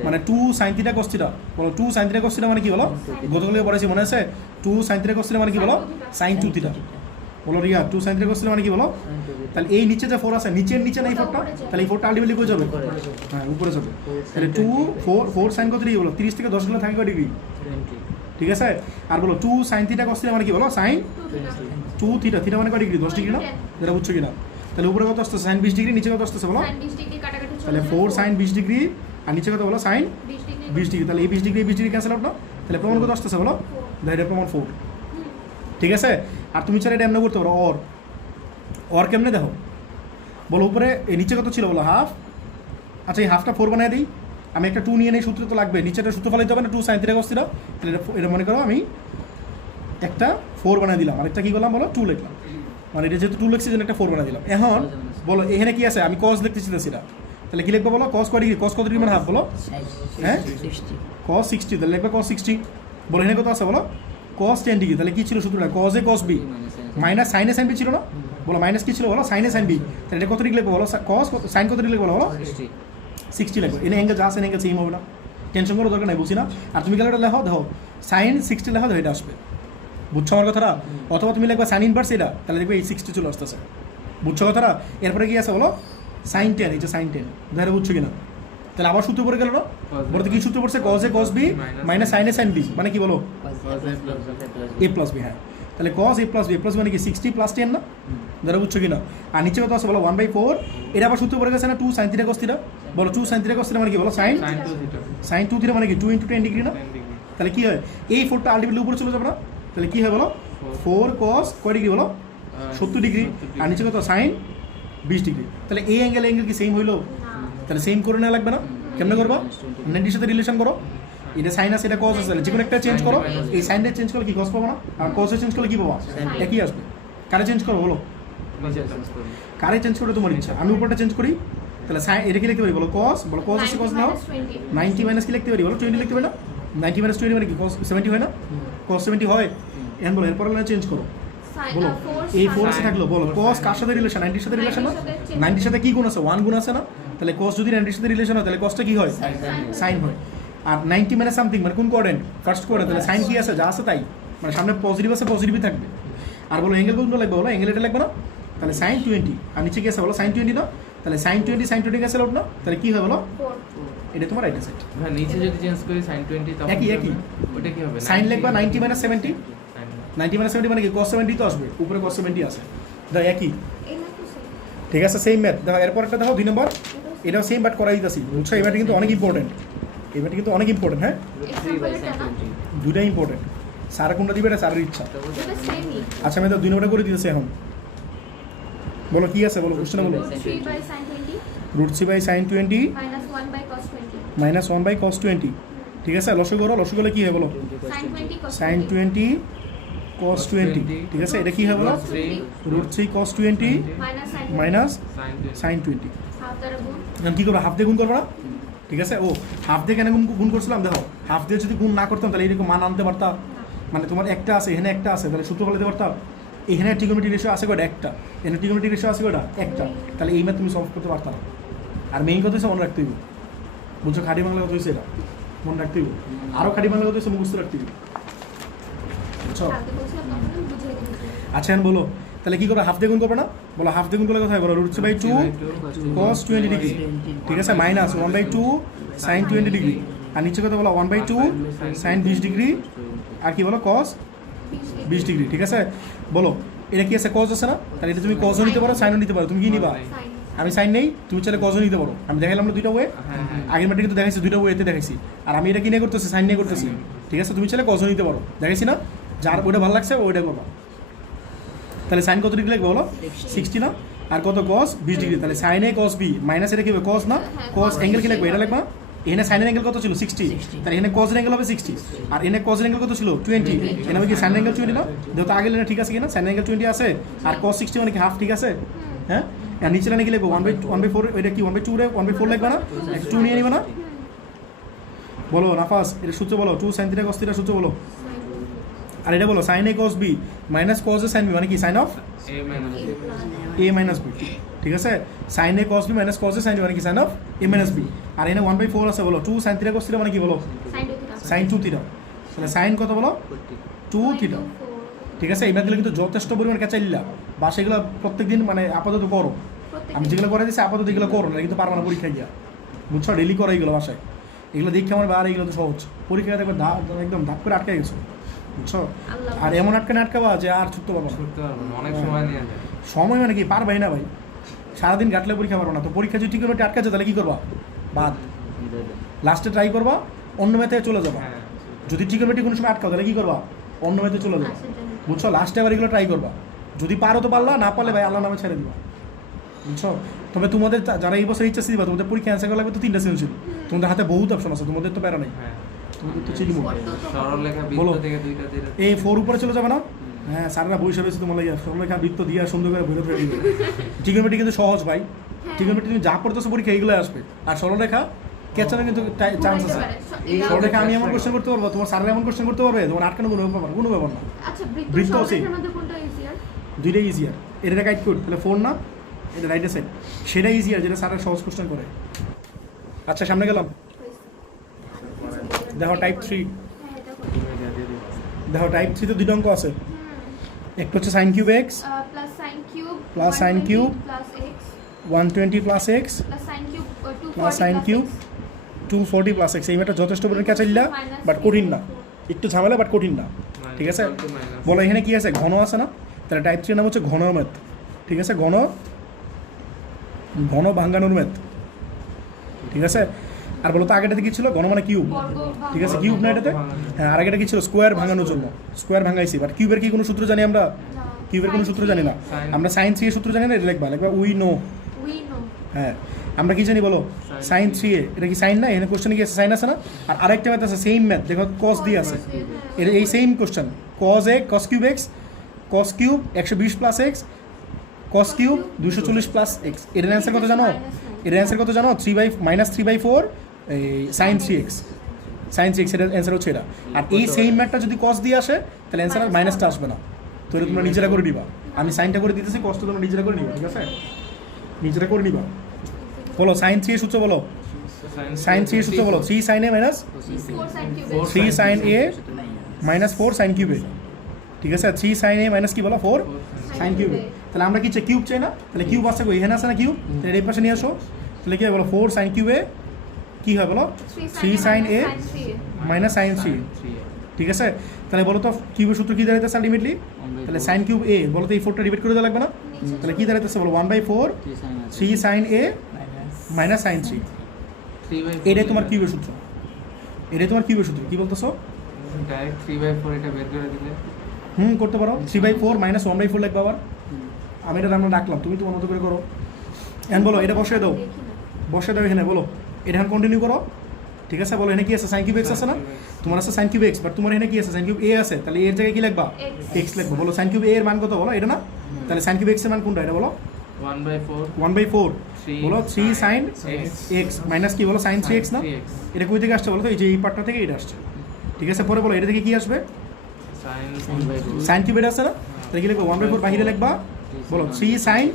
মানে 2 sin θ cos θ বলো 2 sin θ cos θ মানে কি বলো গতকালে পড়াইছি মনে আছে 2 sin θ cos θ মানে কি বলো sin 2 θ বলো রিয়া 2 sin θ cos θ মানে কি বলো তাহলে এই নিচে যে 4 আছে নিচের নিচে না এই 4টা তাহলে এই 4টা আলটিমেটলি কই যাবে হ্যাঁ উপরে যাবে তাহলে 2 4 sin কত ডিগ্রি বলো 30 থেকে 10 গুলো থাকে কত ডিগ্রি ঠিক আছে আর বলো 2 sin θ cos θ মানে কি বলো sin 2 θ θ মানে কত ডিগ্রি 10 ডিগ্রি না এটা বুঝছো কিনা তাহলে উপরে কত আসছে sin 20 ডিগ্রি নিচে কত আসছে বলো sin 20 ডিগ্রি কাটাকাটি চলে তাহলে 4 sin 20 ডিগ্রি আর নিচে কত বলো sin 20 ডিগ্রি তাহলে এই 20 ডিগ্রি 20 ডিগ্রি ক্যান্সেল আউট না তাহলে প্রমাণ কত আসছে বলো ডাইরেক্ট প্রমাণ 4 ঠিক আছে আর তুমি চাইলে এটা এমন করতে পারো অর কেমনে দেখো বলো উপরে এই নিচে কত ছিল বলো হাফ আচ্ছা এই হাফটা 4 বানায় দিই আমি একটা 2 নিয়ে নেই সূত্র তো লাগবে নিচেটা সূত্র ফলাইতে হবে না 2 sin 3 cos 3 তাহলে এটা মনে করো আমি একটা 4 বানায় দিলাম আরেকটা কি করলাম বলো 2 লিখলাম মানে এটা যেহেতু 2 লিখছি জন্য একটা 4 বানায় দিলাম এখন বলো এখানে কি আছে আমি cos লিখতে চাইতেছি না তাহলে কি লিখবো বলো cos কত ডিগ্রি cos কত ডিগ্রি মানে হাফ বলো হ্যাঁ cos 60 তাহলে লিখবা cos 60 বলো এখানে কত আছে বলো cos 10 ডিগ্রি তাহলে কি ছিল সূত্রটা cos a cos b minus sin a sin b ছিল না বলো মাইনাস কি ছিল বলো sin a sin b তাহলে এটা কত ডিগ্রি লিখবো বলো cos sin কত ডিগ্রি লিখবো বলো 60 লিখবো এখানে অ্যাঙ্গেল যা আছে অ্যাঙ্গেল সেম হবে না টেনশন করার দরকার নাই বুঝি না আর তুমি ক্যালকুলেটর লেখো দেখো sin 60 লেখো এটা আসবে বুঝছো আমার কথাটা অথবা তুমি লিখবা sin ইনভার্স এটা তাহলে দেখবে এই 60 চলে আসতেছে বুঝছো কথাটা এরপরে কি আছে বলো sin 10 এই যে sin 10 ধরে বুঝছো কিনা তাহলে আবার সূত্র পড়ে গেল না বলতে কি সূত্র পড়ছে cos a cos b minus sin a sin b মানে কি বলো a plus b হ্যাঁ তাহলে cos a plus b plus মানে কি 60 plus 10 না ধরে বুঝছো কিনা আর নিচে কত আছে বলো 1/4 এটা আবার সূত্র পড়ে গেছে না 2 sin 3 cos 3 বলো 2 sin 3 cos 3 মানে কি বলো sin 2 θ মানে কি 2 × 10 ডিগ্রি না তাহলে কি হয় এই 4টা আলটিমেটলি উপরে চলে যাবে না তাহলে কি হয় বলো 4 cos কয় ডিগ্রি বলো 70 ডিগ্রি আর নিচে কত sin 20 ডিগ্রি তাহলে এই অ্যাঙ্গেল কি সেম হইলো তাহলে সেম করে না লাগবে না কেমনে করবা 90 সাথে রিলেশন করো এটা sin আছে এটা cos আছে যে কোনো একটা চেঞ্জ করো এই sin টা চেঞ্জ করলে কি cos পাবো না আর cos এ চেঞ্জ করলে কি পাবো একই আসবে কারে চেঞ্জ করো বলো কারে চেঞ্জ করে তোমার ইচ্ছা আমি উপরটা চেঞ্জ করি তাহলে এটা কি লিখতে পারি বলো cos আছে cos নাও 90 মাইনাস কি লিখতে পারি বলো 20 লিখতে পারি না 90 মাইনাস 20 মানে কি cos 70 হয় না cos 70 হয় এখন বলো এরপর লাইন চেঞ্জ করো বলো এই 4 আছে থাকলো বলো cos কার সাথে রিলেশন 90 এর সাথে রিলেশন না 90 এর সাথে কি গুণ আছে 1 গুণ আছে না তাহলে cos যদি 90 এর সাথে রিলেশন হয় তাহলে cosটা কি হয় sin হয় আর 90 মানে সামথিং মানে কোন কোঅর্ডিনেট ফার্স্ট কোঅর্ডিনেট তাহলে sin কি আছে যা আছে তাই মানে সামনে পজিটিভ আছে পজিটিভই থাকবে আর বলো অ্যাঙ্গেল কোনটা লাগবে বলো অ্যাঙ্গেল এটা লাগবে না তাহলে sin 20 আর নিচে কি আছে বলো sin 20 না তাহলে sin 20 ক্যান্সেল আউট না তাহলে কি হয় বলো 4 এটা তোমার রাইট সাইড হ্যাঁ নিচে যদি চেঞ্জ করি sin 20 তখন একই ওটা কি হবে sin লিখবা 90 - 70 90 - 70 মানে কি cos 70 তো আসবে উপরে cos 70 আছে দাও একই ঠিক আছে সেম ম্যাথ দেখো এরপরটা দেখো 2 নম্বর এটাও সেম বাট করাই দিতেছি বুঝছো এটা কিন্তু অনেক ইম্পর্টেন্ট এটা কিন্তু অনেক ইম্পর্টেন্ট হ্যাঁ দুটাই ইম্পর্টেন্ট সারা কোনটা দিবে এটা সারার ইচ্ছা আচ্ছা আমি তো 2 নম্বরটা করে দিতেছি এখন বলো কি আছে বলো কোশ্চেন বলো √3/sin 20 √3/sin 20 -1/cos 20 -1/cos 20 ঠিক আছে, লসগু করো, লসগু করলে কী হয় বলো? sin 20 cos সাইন 20 cos 20, ঠিক আছে, এটা কী হয় বলো? √3 cos 20 minus sin মাইনাস sin সাইন 20। half দ্বারা গুণ এখন কী করবো? হাফ দিয়ে গুণ করবো না? ঠিক আছে, ও হাফ দিয়ে কেন গুণ করছিলাম দেখো, হাফ দিয়ে যদি গুণ না করতাম তাহলে এরকম মান আনতে পারতাম। মানে তোমার একটা আছে, এখানে একটা আছে, তাহলে সূত্র বলে দিতে পারতাম। এখানে ট্রিগোনোমেট্রিক রেশিও আছে কয়টা? একটা। এখানে ট্রিগোনোমেট্রিক রেশিও আছে কয়টা? একটা। তাহলে এই ম্যাথ তুমি সলভ করতে পারতাম। আর মেইন কথা হচ্ছে মনে রাখতে হইব, বুঝছো? খাঁটি বাংলা কথা হয়েছে এটা মনে রাখতে হইব, আরও খাঁটি বাংলা কথা হচ্ছে মুখস্থ রাখতে হইব, বুঝছো? কালকে বলছিলাম তখন বুঝিয়ে দিয়েছি আচ্ছা এখন বলো, তাহলে কী করবে? হাফ দিয়ে গুণ করবে না? বলো হাফ দিয়ে গুণ করলে কোথায় বলো? √3/2 cos 20 ডিগ্রি, ঠিক আছে, মাইনাস 1/2 sin 20 ডিগ্রি, আর নিচে কথা বলো 1/2 sin 20 ডিগ্রি, আর কি বলো cos 20 ডিগ্রি, ঠিক আছে। বলো এটা কি আছে? cos আছে না? তাহলে এটা তুমি cosও নিতে পারো, সাইনও নিতে পারো, তুমি কি নিবা? sin আমি সাইন নেই, তুমি চাইলে cosও নিতে পারো। আমি দেখালাম না দুইটা ওয়ে, আগের ম্যাটে কিন্তু দেখাইছি দুইটা ওয়েতে দেখাইছি, আর আমি এটা কি নিয়ে করতেছি? সাইন নিয়ে করতেছি, ঠিক আছে। তুমি চাইলে cosও নিতে পারো, দেখাইছি না? যার ওইটা ভালো লাগছে ওইটা করবা। তাহলে সাইন কত ডিগ্রি লাগবে বলো? 60 না? আর কত? cos 20 degree. তাহলে sign A cos b minus এটা কি হবে? cos না? cos অ্যাঙ্গেল কি লাগবে? এটা লাগবে না? এখানে সাইনের অ্যাঙ্গেল কত ছিল? 60। তাহলে এখানে cos এর অ্যাঙ্গেল হবে 60, আর এখানে cos এর অ্যাঙ্গেল কত ছিল? 20। এখানে হবে কি সাইন অ্যাঙ্গেল 20 না? যেহেতু আগে লেনে ঠিক আছে কিনা? সাইন অ্যাঙ্গেল 20 আছে, আর cos 60 মানে কি হাফ, ঠিক আছে। হ্যাঁ, আর নিচে লেনে কি লিখবো? 1/4, এটা কি 1/2 রে 1/4 লিখবে না? 2 নিয়ে নিবে না? বলো নাফাস, এটা সূত্র বলো, 2 sin θ cos θ সূত্র বলো। আর এটা বলো sine A cos b minus cos A sin b মানে কি? Sine of a minus b, ঠিক আছে। Sine A cos b minus cos A sin b মানে কি? Sine of a minus b। আর এখানে 1/4 আছে, বলো 2 sin θ cos θ মানে কি? বলো sin 2 theta সাইন 2 θ। তাহলে সাইন কত বলো? 2 θ, ঠিক আছে। এই ম্যাথগুলো কিন্তু যথেষ্ট পরিমাণ ক্যাচাইল্লা, বা সেগুলো প্রত্যেকদিন মানে আপাতত করো। আমি যেগুলো করে দিচ্ছি আপাতত এগুলো করো না, কিন্তু পারবো না পরীক্ষা গিয়া, বুঝছো? ডেলি করো এইগুলো বাসায়, এগুলো দেখে আমার আর এইগুলো তো সহজ, পরীক্ষা দেখবে একদম ধাপ করে আটকে গেছো, বুঝছো? আর এমন আটকাবা যে আর ছুটতে পারবো না। অনেক সময় নিয়ে যায়। সময় মানে কি? পারবাই না ভাই, সারাদিন গাটলে পরীক্ষা পারবো না। তো পরীক্ষা যদি টিকিট আটকাচ্ছে তাহলে কী করবা? বাদ, লাস্টে ট্রাই করবা, অন্য ম্যাথে চলে যাবা। যদি টিকিট কোনো সময় আটকাও তাহলে কী করবা? অন্য ম্যাথে চলে যাবা, বুঝছো? লাস্টে আবার এগুলো ট্রাই করবা, যদি পারো তো পারলা, না পারলে ভাই আল্লাহ নামে ছেড়ে দিবা, বুঝছো? তবে তোমাদের যারা এই বছর এইচএসসি দিবা, তোমাদের পরীক্ষা অ্যান্সার করা লাগবে তো 3টা সৃজনশীল, তোমাদের হাতে বহুত অপশন আছে, তোমাদের তো প্যারা নেই, তোমাদের তো চিনি সরলরেখা বলো। বৃত্ত থেকে দুইটা দিলে এই 4 উপরে চলে যাবে না? হ্যাঁ, স্যাররা বই রয়েছে তোমার লাগে সরলরেখা বৃত্ত দিয়ে সুন্দর করে বইতে ফেলে দিবে। টিগোনোমেট্রি কিন্তু সহজ ভাই, টিগোনোমেট্রি তুমি যা পড়তেছো পরীক্ষা এগুলো আসবে, আর সরলরেখা কেচানো কিন্তু চান্স আছে। সরলরেখা আমি এমন কোশ্চেন করতে পারবো, তোমার স্যাররা এমন কোশ্চেন করতে পারবে, তোমার আটকানো কোনো ব্যাপার না। আচ্ছা বৃত্ত বৃত্ত আছে। সরলরেখার মধ্যে কোনটা ইজিয়ার? দুইটাই ইজিয়ার, এটা গাইড কোড তাহলে 4 না, এটা রাইট সাইড, সেটা ইজিয়ার যেটা স্যাররা সহজ কোশ্চেন করে। আচ্ছা সামনে গেলাম, দেখো টাইপ 3, হ্যাঁ এটা করতে দেখো টাইপ 3 তে দুটো অঙ্ক আছে, একটা হচ্ছে sine cube x plus sin cube Plus sin cube plus x 120 plus x plus sin cube 240 plus sine cube 240 plus x. এই ম্যাটার যথেষ্ট পরিমাণ ক্যাচাইল্লা, বাট কঠিন না, একটু ঝামেলা বাট কঠিন না, ঠিক আছে। বলো এখানে কি আছে? ঘন আছে না? তাহলে টাইপ 3 নাম হচ্ছে ঘন ম্যাথ, ঠিক আছে, ঘন ভাঙ্গানোর ম্যাথ, ঠিক আছে। আর বলো তো আগেটাতে কি ছিল? ঘন মানে কিউব, ঠিক আছে, কিউব না এটাতে? হ্যাঁ, আর আগেটা কি ছিল? স্কোয়ার ভাঙানোর জন্য, স্কোয়ার ভাঙাইছি, বাট কিউবের কি কোনো সূত্র জানি আমরা? কিউবের কোনো সূত্র জানি না, আমরা সাইন 3 এর সূত্র জানি না, এটা লিখবা উই নো। we know হ্যাঁ, আমরা কি জানি বলো? সাইন 3a, এটা কি সাইন না? এখানে কোশ্চেনে কি আছে? সাইন আছে না? আর আরেকটা ম্যাথ আছে সেম ম্যাথ, দেখো cos দিয়ে আছে, এটা এই same question, cos a cos cube x, cos cube 120 plus x, cos cube 240 plus x। এর অ্যান্সার কত জানো? এর অ্যান্সার কত জানো? 3/4 এই সাইন 3x, সাইন 3x এর অ্যান্সার হচ্ছে এটা। আর এই সেম ম্যাথটা যদি cos দিয়ে আসে তাহলে অ্যান্সার আর মাইনাসটা আসবে না, তো এটা তোমরা নিজেরা করে নিবা, আমি সাইনটা করে দিতেছি, কষ্ট তোমরা নিজেরা করে নিবা, ঠিক আছে, নিজেরা করে নিবা। বলো সাইন 3 এর সূত্র বলো, সাইন 3 এর সূত্র বলো, 3 sin a minus 4 sin cube 3 sin a minus 4 sin cube a, ঠিক আছে। 3 sin a minus কি বলো? 4 sin cube a। তাহলে আমরা কি চাই? কিউব চাই না? তাহলে কিউব আছে কই? এখানে আছে না কিউব? তাহলে এই পাশে নিয়ে আসো, তাহলে কি হয় বলো? 4 sin cube a কি হয় বলো? 3 sin a minus sin 3, ঠিক আছে। তাহলে বলো তো কিউবের সূত্র কি দাঁড়াইতেছে আলটিমেটলি? তাহলে সাইন কিউব a, বলো তো এই 4টা ডিভাইড করে দেওয়া লাগবে না? তাহলে কি দাঁড়াইতেছে বলো? 1/4 3 sin a minus sin 3, এটাই তোমার কিউবের সূত্র, এটাই তোমার কিউবের সূত্র। কি বলতেছো? ডাইরেক্ট 3/4 এটা বের করে দিলে করতে পারো। 3/4 minus 1/4 লাগবে আবার, আমি এটা আমরা ডাকলাম, তুমি তোমার মতো করে করো। এখন বলো এটা বসিয়ে দাও, বসিয়ে দাও এখানে, বলো এটা এখন কন্টিনিউ করো, ঠিক আছে, বলো এখানে কি আছে, সাইন কিউব এক্স আছে না, তোমার আছে সাইন কিউব এক্স, বাট তোমার এখানে কি আছে, সাইন কিউব এ আছে, তাহলে এর জায়গায় কি লিখবা, এক্স লিখবা। বলো সাইন কিউব এ এর মান কত, বলো এটা না, তাহলে সাইন কিউব এক্স এর মান কোনটা, এটা বলো 1/4 1/4, বলো 3 সাইন X এক্স মাইনাস কি বলো সাইন 3x না, 3x এটা কই থেকে আসছে বলো তো, এই যে এই পার্টটা থেকে এটা আসছে, ঠিক আছে। পরে বলো এটা থেকে কি আসবে, সাইন কিউব এটা আছে না, তাহলে কি লিখবা 1/4 বাহিরে লিখবা, বলো 3 সাইন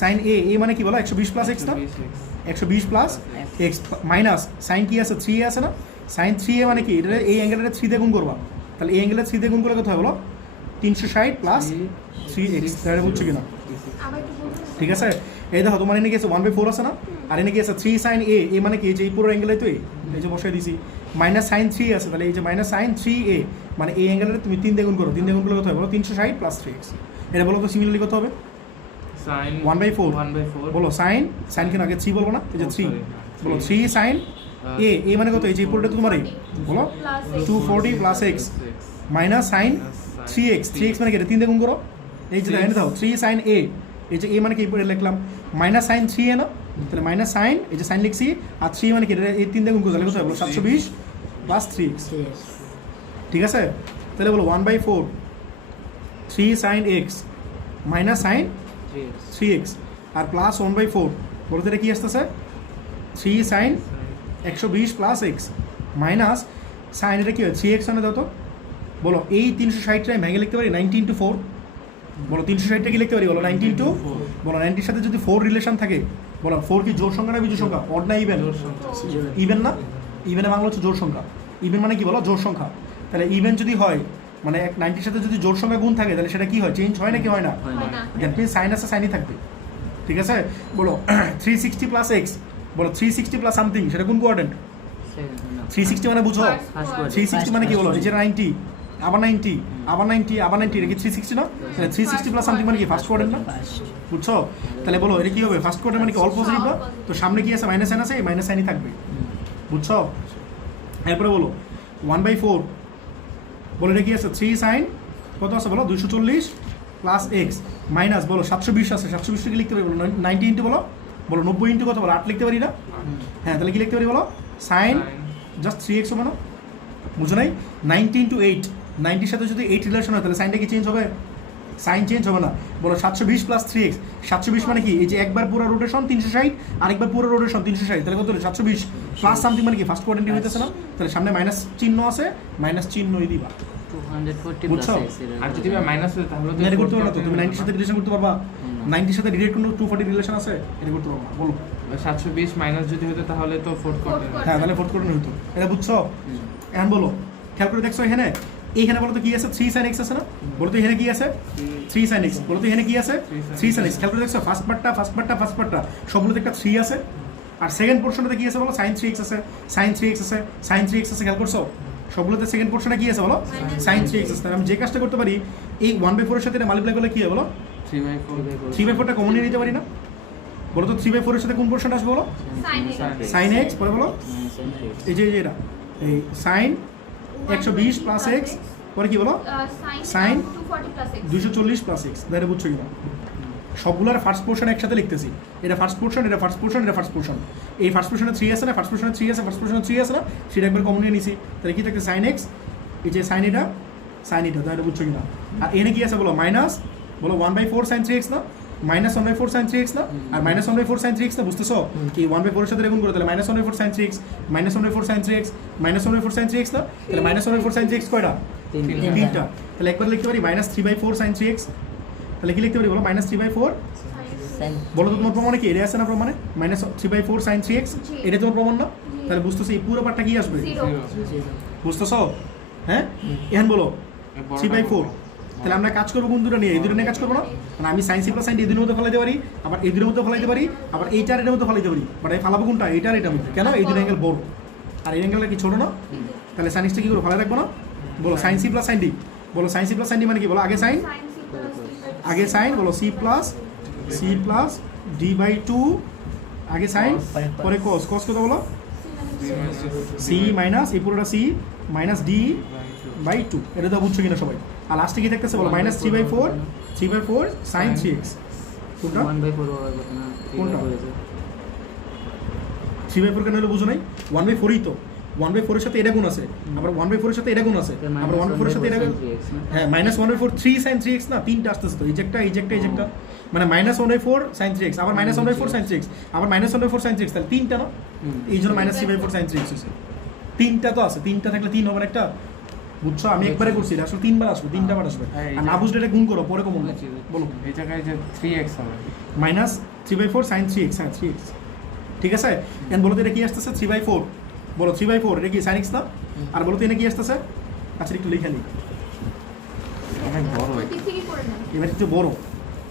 সাইন এ, এ মানে কি বলো 120 প্লাস এক্স না, 120 প্লাস এক্স মাইনাস সাইন কি আছে 3 আছে না, সাইন 3 এ মানে কি, এটা এই অ্যাঙ্গেলটা 3 দিয়ে গুণ করবা, তাহলে এই অ্যাঙ্গেলে 3 দিয়ে গুণ করলে কত হয় বলো 360 প্লাস 3x, তাহলে বুঝছো কিনা, আবার একটু বলুন। ঠিক আছে। এই দেখো তোমার এনে কি আছে 1/4 আছে না, আর এনে কি আছে 3 সাইন এ, এ মানে কি, এই যে এই পুরো অ্যাঙ্গেলে তো এই যে বসাই দিছি, মাইনাস সাইন 3 আছে, তাহলে এই যে মাইনাস সাইন 3a, মানে এই অ্যাঙ্গেলে তুমি 3 দিয়ে গুণ করো, 3 দিয়ে গুণ করলে কত হয় বলো 360 প্লাস 3x, এটা বলো তো সিমিলারলি কত হবে, sin 1/4 বলো সাইন, সাইন কেন আগে 3 বলবো না, এই যে 3 বলো 3 সাইন এ, এ মানে কত, এই যে পুরোটা তোমার এই বলো 240 plus x minus sine 3x, 3x মানে কি, এটা 3 দিয়ে গুণ করো, এই যে এনে দাও 3 সাইন এ, এই যে এ মানে কি পরে লিখলাম মাইনাস সাইন 3a না, তাহলে মাইনাস সাইন, এই যে সাইন লিখছি, আর 3 মানে কি, এটা এই 3 দিয়ে গুণ করো, তাহলে কত হবে বলো 720 প্লাস 3x, ঠিক আছে। তাহলে বলো 1/4 3 sine x minus sine 3x আর প্লাস 1/4, বলো তো এটা কি আসতেছে 3 sine 120 plus x minus sine, এটা কি হয় 3x মানে দাও তো, বলো এই 360টাই ভেঙে লিখতে পারি 19/4, বলো 360টা কি লিখতে পারি বলো 19/4, বলো 90 সাথে যদি 4 রিলেশন থাকে, বলো 4 কি জোড় সংখ্যা না বিজোড় সংখ্যা, অড না ইভেন, ইভেন না, ইভেনে বাংলা হচ্ছে জোড় সংখ্যা, ইভেন মানে কি বলো জোড় সংখ্যা, তাহলে ইভেন যদি হয় মানে 90 সাথে যদি জোড় সংখ্যা গুণ থাকে, তাহলে সেটা কি হয়, চেঞ্জ হয় নাকি হয় না, হয় না। দ্যাট মিনস সাইন আছে সাইনই থাকবে, ঠিক আছে। বলো 360 প্লাস এক্স, বলো 360 প্লাস সামথিং, সেটা কোন কোয়াড্রেন্ট, 360 মানে বুঝো, 360 মানে কি বলো, এই যে 90 আবার 90 আবার 90 আবার 90, এটা কি 360 না, তাহলে 360 প্লাস সামথিং মানে কি ফার্স্ট কোয়াড্রেন্ট না, বুঝছো। তাহলে বলো এটা কি হবে, ফার্স্ট কোয়াড্রেন্ট মানে কি অল পজিটিভ না, তো সামনে কি আছে মাইনাস সাইন আছে, এই মাইনাস সাইনই থাকবে, বুঝছো। এরপরে বলো 1/4, বলো এটা কি আছে 3 সাইন কত আছে বলো 240 প্লাস এক্স মাইনাস বলো 720 আছে, 720 কে লিখতে পারি বলো 90 ইন্টু বলো, বলো 90 ইন্টু কত বলো 8 লিখতে পারি না, হ্যাঁ তাহলে কি লিখতে পারি বলো সাইন জাস্ট 3x হবে না, বুঝো নাই, 90 ইন্টু 8, 90 সাথে যদি 8 রিলেশন হয় তাহলে সাইনটা কি চেঞ্জ হবে, সাইন চেঞ্জ হবে না, বলো 720 প্লাস 3x, 720 মানে কি, এই যে একবার পুরো রোটেশন 360 আরেকবার পুরো রোটেশন 360, তাহলে কত হলো 720 প্লাস সামথিং মানে কি ফার্স্ট কোয়াড্রেন্টে হইতেছে না, তাহলে সামনে মাইনাস চিহ্ন আছে, মাইনাস চিহ্নই দিবা, 240 বুঝছো? প্লাস x আর যদি মাইনাস হয় তাহলে এটা করতে পারবা তো, তুমি 90 সাথে রিলেশন করতে পারবা, 90 সাথে ডিরেক্ট কোনো 240 রিলেশন আছে, এটা করতে পারবা, বলো 720 মাইনাস যদি হতো তাহলে তো ফোর্থ কোয়ার্টার, হ্যাঁ তাহলে ফোর্থ কোয়াড্রেন্ট হতো, এটা বুঝছো। এখন বলো খেয়াল করে দেখছো এখানে, এইখানে বলো তো কি আছে 3 sin x আছে না, বলো তো এখানে কি আছে 3 sin x, বলো তো এখানে কি আছে 3 sin x, খেয়াল করে দেখছো ফার্স্ট পার্টটা সবগুলোতে একটা 3 আছে, আর সেকেন্ড পোরশনটাতে কি আছে বলো sin 3x আছে, sin 3x আছে, sin 3x আছে, খেয়াল করছো সবগুলোতে সেকেন্ড পোরশনে কি আছে বলো sin 3x আছে, তাহলে আমি যে কাজটা করতে পারি এই 1/4 এর সাথে এটা মাল্টিপ্লাই করলে কি হবে বলো 3/4 3/4টা কমন নিয়ে নিতে পারি না, বলো তো 3/4 এর সাথে কোন পোরশনটা আসবে বলো sin x, পরে বলো এই যে এটা এই sin 120 প্লাস x, পরে কি বলো Sin 240 plus x 240 plus x, এটা বুঝছো কিনা, সবগুলোর ফার্স্ট পোরশন একসাথে লিখতেছি, এটা ফার্স্ট পোরশন, এটা ফার্স্ট পোরশন, এটা ফার্স্ট পোরশন, এই ফার্স্ট পোরশনে 3 আছে না, ফার্স্ট পোরশনে 3 আছে, ফার্স্ট পোরশনে 3 আছে না, সেটা একবার কমন নিয়ে নিছি, তাহলে কি থাকে sin x, এই যে sin এটা, তাহলে বুঝছো কিনা, আর এখানে কি আছে বলো মাইনাস, বলো 1/4 sin 3x না, মাইনাস 1/4 sin 3x না, আর মাইনাস 1/4 sin 3x না, বুঝতেছো এই 1/4 এর সাথে গুণ করে তাহলে minus 1/4 sin 3x, minus 1/4 sin 3x, minus 1/4 sin 3x না, তাহলে মাইনাস 1/4 sin 3x কয়টা, তিনটা, তাহলে একবার লিখতে পারি মাইনাস 3/4 sin 3x, তাহলে কি লিখতে পারি বলো মাইনাস 3/4, বলো তো তোমার প্রমাণে কি এটা আছে না, প্রমাণে মাইনাস 3/4 sin 3x, এটা তোমার প্রমাণ না, তাহলে বুঝতেছো এই পুরো পার্টটা কি আসবে, 0 বুঝতেছো, হ্যাঁ এখন বলো 3/4, তাহলে আমরা কাজ করবো কোন দুটো নিয়ে, এই দুটো নিয়ে কাজ করবো না, মানে আমি সাইন সি প্লাস সাইন এই দুটোর মধ্যে ফলাইতে পারি, আবার এই দুটোর মধ্যে ফলাইতে পারি, আবার এইটার এটার মধ্যে ফলাইতে পারি, বাট এই ফালাবো কোনটা, এইটার এটার মধ্যে, কেন এই দুটো অ্যাঙ্গেল বড় আর এই অ্যাঙ্গেলটা কি ছোটো না, তাহলে সাইন এক্সটা কি করে ফলাই রাখবো না, বলো sine C plus sine D, বলো sine C plus sine D মানে কি, বলো আগে সাইন, আগে সাইন, বলো সি প্লাস d/2, আগে সাইন পরে cos, cos কত বলো সি মাইনাস এই পুরোটা সি মাইনাস d/2, এটা তো বুঝছো কিনা সবাই, আর লাস্টে কি দেখতেছে বলো মাইনাস 3/4 sin 3x, কোনটা 1/4 হবে না, কোনটা 3/4 কেন হলো বুঝো নাই, 1/4ই তো 1/4 এর সাথে এটা গুণ আছে, আবার 1/4 এর সাথে এটা গুণ আছে, আবার 1/4 এর সাথে এটা গুণ, হ্যাঁ -1/4 3 sin 3x না, তিনটা আসতেছে তো, ইজেক্টটা মানে -1/4 sin 3x, আবার -1/4 sin 3x, আবার -1/4 sin 3x, তাহলে তিনটা না, এই জন্য -3/4 sin 3x হচ্ছে। তিনটা তো আছে, তিনটা থাকলে 3 হবে না একটা, বুঝছো? আমি একবারে করছি, এটা আসলে তিনবার আসবে, তিনটা বার আসবে, আর না বুঝলে এটা গুণ করো, পরে কমন বলো। এই জায়গায় যে 3x হবে -3/4 sin 3x, হ্যাঁ 3x, ঠিক আছে। এখন বলো তো এটা কি আসতেছে 3/4, বলো 3/4 এটা কি sin x না, আর বলো তো এটা কি আসতেছে, আচ্ছা একটু লিখে নিই, অনেক বড় ওই দিক থেকে করে নেন। এবার একটু বড়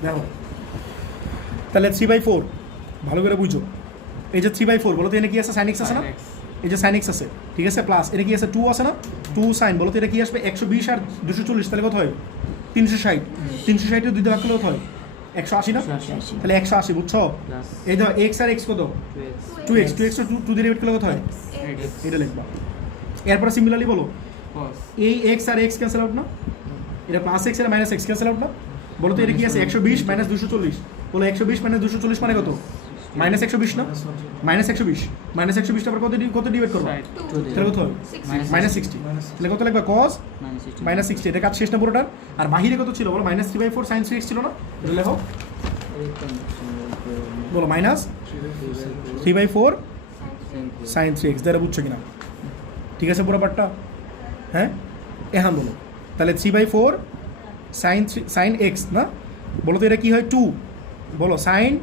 দেখো, তাহলে 3/4 ভালো করে বুঝো, এই যে 3/4 বলো তো এনে কি আছে sin x আছে না, এই যে sin x আছে, ঠিক আছে, প্লাস এটা কি আছে 2 আছে না, 2 sin, বলো তো এটা কি আসবে 120 আর 240, তাহলে কত হয় 360, 360 এর 2 দিয়ে ভাগ করলে কত হয় 180 না, তাহলে 180, বুঝছো? এই ধর x আর x কত 2x, 2x তো 2 দিয়ে ডিভাইড করলে কত হয়, এটা লিখবা। এরপরে সিমিলারলি বলো cos এই x আর x ক্যান্সেল আউট না, এটা প্লাস x আর মাইনাস x ক্যান্সেল আউট না, বলো তো এটা কি আছে 120 - 240, বলো 120 - 240 মানে কত, -120 না, -120 আবার কত ডিভাইড করবো, তাহলে কত হবে -60, তাহলে কত লাগবে cos -60, এটা কাজ শেষ না পুরোটার। আর বাহিরে কত ছিল বলো, -3/4 sin 3x ছিল না, এটা লেখো, বলো -3/4 sin 3x, দ্বারা বুঝছো কিনা, ঠিক আছে পুরো পার্টটা, হ্যাঁ এখন বলো, তাহলে 3/4 sin x না, বলো তো এটা কি হয় 2, বলো sin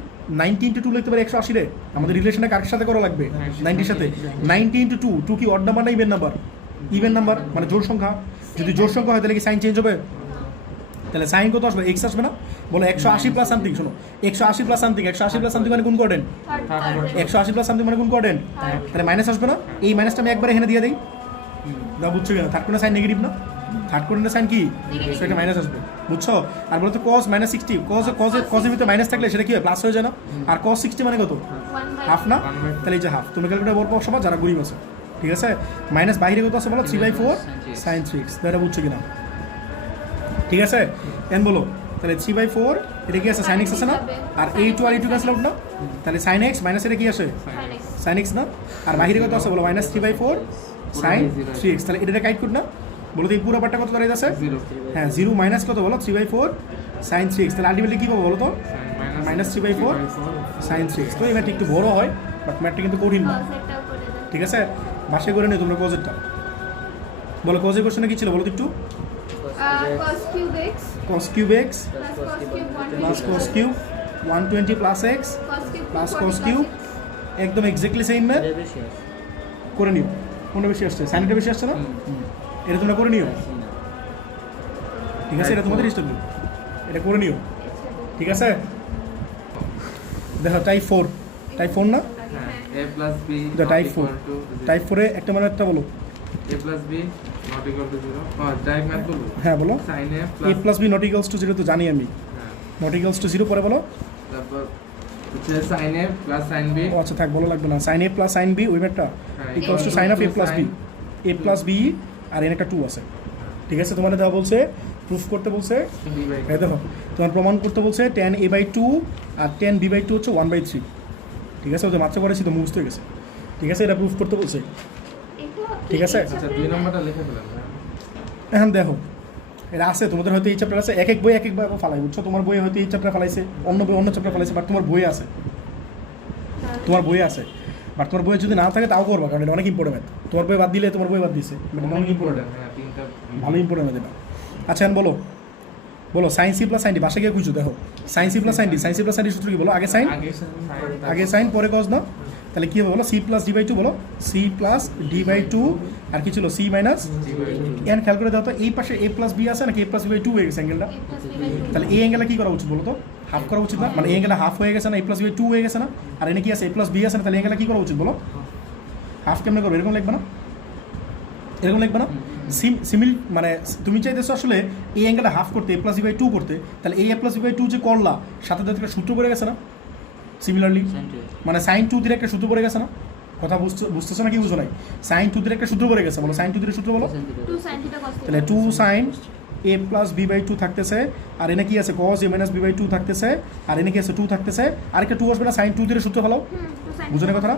90 × 2 লিখতে পারি 180 রে, আমাদের রিলেশনটা কার সাথে করা লাগবে 90 এর সাথে, 90 × 2, 2 কি অড নাম্বার না ইভেন নাম্বার, ইভেন নাম্বার মানে জোড় সংখ্যা, যদি জোড় সংখ্যা হয় তাহলে কি সাইন চেঞ্জ হবে, তাহলে সাইন কত আসবে x আসবে না, বলো 180 প্লাস সামথিং, শোনো 180 প্লাস সামথিং, 180 প্লাস সামথিং মানে গুণ করেন, 180 প্লাস সামথিং মানে গুণ করেন, তাহলে মাইনাস আসবে না, এই মাইনাসটা আমি একবার এখানে দিয়ে দিই, না বুঝছো কিনা, থার্ড কোণের সাইন নেগেটিভ না, থার্ড কোণের সাইন কি, সেটা মাইনাস আসবে, বুঝছো? আর বলো তো cos -60, cos-এর ভিতরে মাইনাস থাকলে সেটা কি হয় প্লাস হয়ে যায় না, আর cos 60 মানে কত, হাফ না, তাহলে এই যে হাফ, তুমি ক্যালকুলেটর বড় পাও সবার যারা গরিব আছে, ঠিক আছে, মাইনাস বাইরে কত আছে বলো 3/4 sin 3x, এটা বুঝছো কিনা, ঠিক আছে। এন বলো তাহলে 3/4 এটা কি আছে sin x আছে না, আর a2 আর a2 ক্যান্সেল আউট না, তাহলে sin x মাইনাস এটা কি আসে sin x না, আর বাহিরে কত আছে বলো -3/4 sin 3x, তাহলে এটা কাইট কর না, বলো তো এই পুরো পার্টটা কত দাঁড়িয়ে আছে, 0 হ্যাঁ 0 মাইনাস কত বলো 3/4 sin 3x, তাহলে আলটিমেটলি কি পাবো বলো তো -3/4 sin 3x। তো এই ম্যাথটা একটু বড় হয়, বাট ম্যাথটা কিন্তু কঠিন না, ঠিক আছে, বাসে করে নিও তোমরা কোজেরটা, বলো কোজের কোশ্চেনে কি ছিল বলো তো একটু, cos cube x cos cube x plus cos cube 120 plus cos cube 120 plus x plus cos cube, একদম এক্স্যাক্টলি সেম ম্যাথ করে নিও, কোনটা বেশি আসছে, সাইনটা বেশি আসছে না, এটা তোমরা করে নিও, ঠিক আছে, এটা তোমাদের ইষ্ট, এটা করে নিও, ঠিক আছে। দেখো টাইপ 4 না, a plus b The not type equal 4. to type 4 এ একটা মানে একটা বলো, a plus b not equal to 0 type math বলবো, হ্যাঁ বলো, sin a a plus plus b not equals to 0 তো জানি আমি, হ্যাঁ, not equals to 0 পরে বলো, তারপর হচ্ছে sin a plus sin b ও আচ্ছা থাক বলো লাগবে না, sin a plus sin b ওই ম্যাথটা হ্যাঁ, equals to sin of a plus b, a plus b আর এর একটা 2 আছে, ঠিক আছে, তোমাদের দেওয়া বলছে প্রুফ করতে বলছে, b by এই দেখো তোমার প্রমাণ করতে বলছে tan a/2 আর tan b/2 হচ্ছে 1/3, ঠিক আছে, ওদের মাত্রা করেছি তো মুখস্থ হয়ে গেছে, ঠিক আছে, এটা প্রুফ করতে বলছে, ঠিক আছে। আচ্ছা 2 নম্বরটা লিখে ফেলেন, এখন দেখো এটা আছে তোমাদের হয়তো এই চ্যাপ্টার আছে, এক বই ফালাই, বুঝছো, তোমার বইয়ে হয়তো এই চ্যাপ্টার ফালাইছে, অন্য বই অন্য চ্যাপ্টার ফালাইছে, বাট তোমার বইয়ে আছে, বাট তোমার বইয়ে যদি না থাকে তাও করবা, কারণ এটা অনেক ইম্পর্টেন্ট, তোমার বই বাদ দিলে তোমার বই বাদ দিছে, মানে অনেক ইম্পর্টেন্ট, হ্যাঁ তিনটা ভালো ইম্পর্টেন্ট এটা। আচ্ছা এখন বলো sine C plus sine D, বাসা গিয়ে খুঁজো, দেখো sine C plus sine D, সূত্র কি বলো, আগে সাইন আগে সাইন পরে কজ না, তাহলে কি হবে বলো c প্লাস d/2, বলো c প্লাস d/2, আর কি ছিল c মাইনাস, এন খেয়াল করে দাও তো এই পাশে a প্লাস b আছে নাকি a প্লাস b/2 হয়ে গেছে অ্যাঙ্গেলটা, তাহলে এই অ্যাঙ্গেলটা কি করা উচিত বলো তো, হাফ করা উচিত না, মানে এই অ্যাঙ্গেলটা হাফ হয়ে গেছে না, a প্লাস b/2 হয়ে গেছে না, আর এনে কি আছে a প্লাস b আছে না, তাহলে অ্যাঙ্গেলটা কি করা উচিত বলো, হাফ কেমনে করবে, এরকম লিখবে না, এরকম লিখবে না, সিমিল মানে তুমি চাইতেছো আসলে এই অ্যাঙ্গেলটা হাফ করতে a প্লাস b/2 করতে, তাহলে এই a প্লাস b/2 যে করলা সাথে তো একটা সূত্র পড়ে গেছে না, সিমিলারলি মানে সাইন 2 দিয়ে একটা সূত্র পড়ে গেছে না, কথা বুঝতেছো না কি বুঝো নাই, সাইন 2 দিয়ে একটা সূত্র পড়ে গেছে, বলো সাইন 2 দিয়ে সূত্র বলো, 2 sin theta cos theta, তাহলে 2 sin a প্লাস b/2 থাকতেছে, আর এনে কি আছে cos a মাইনাস b/2 থাকতেছে, আর এনে কি আছে 2 থাকতেছে, আর একটা 2 আসবে না, সাইন 2 দিয়ে সূত্র ফেলাও, 2 sin বুঝো না কথাটা,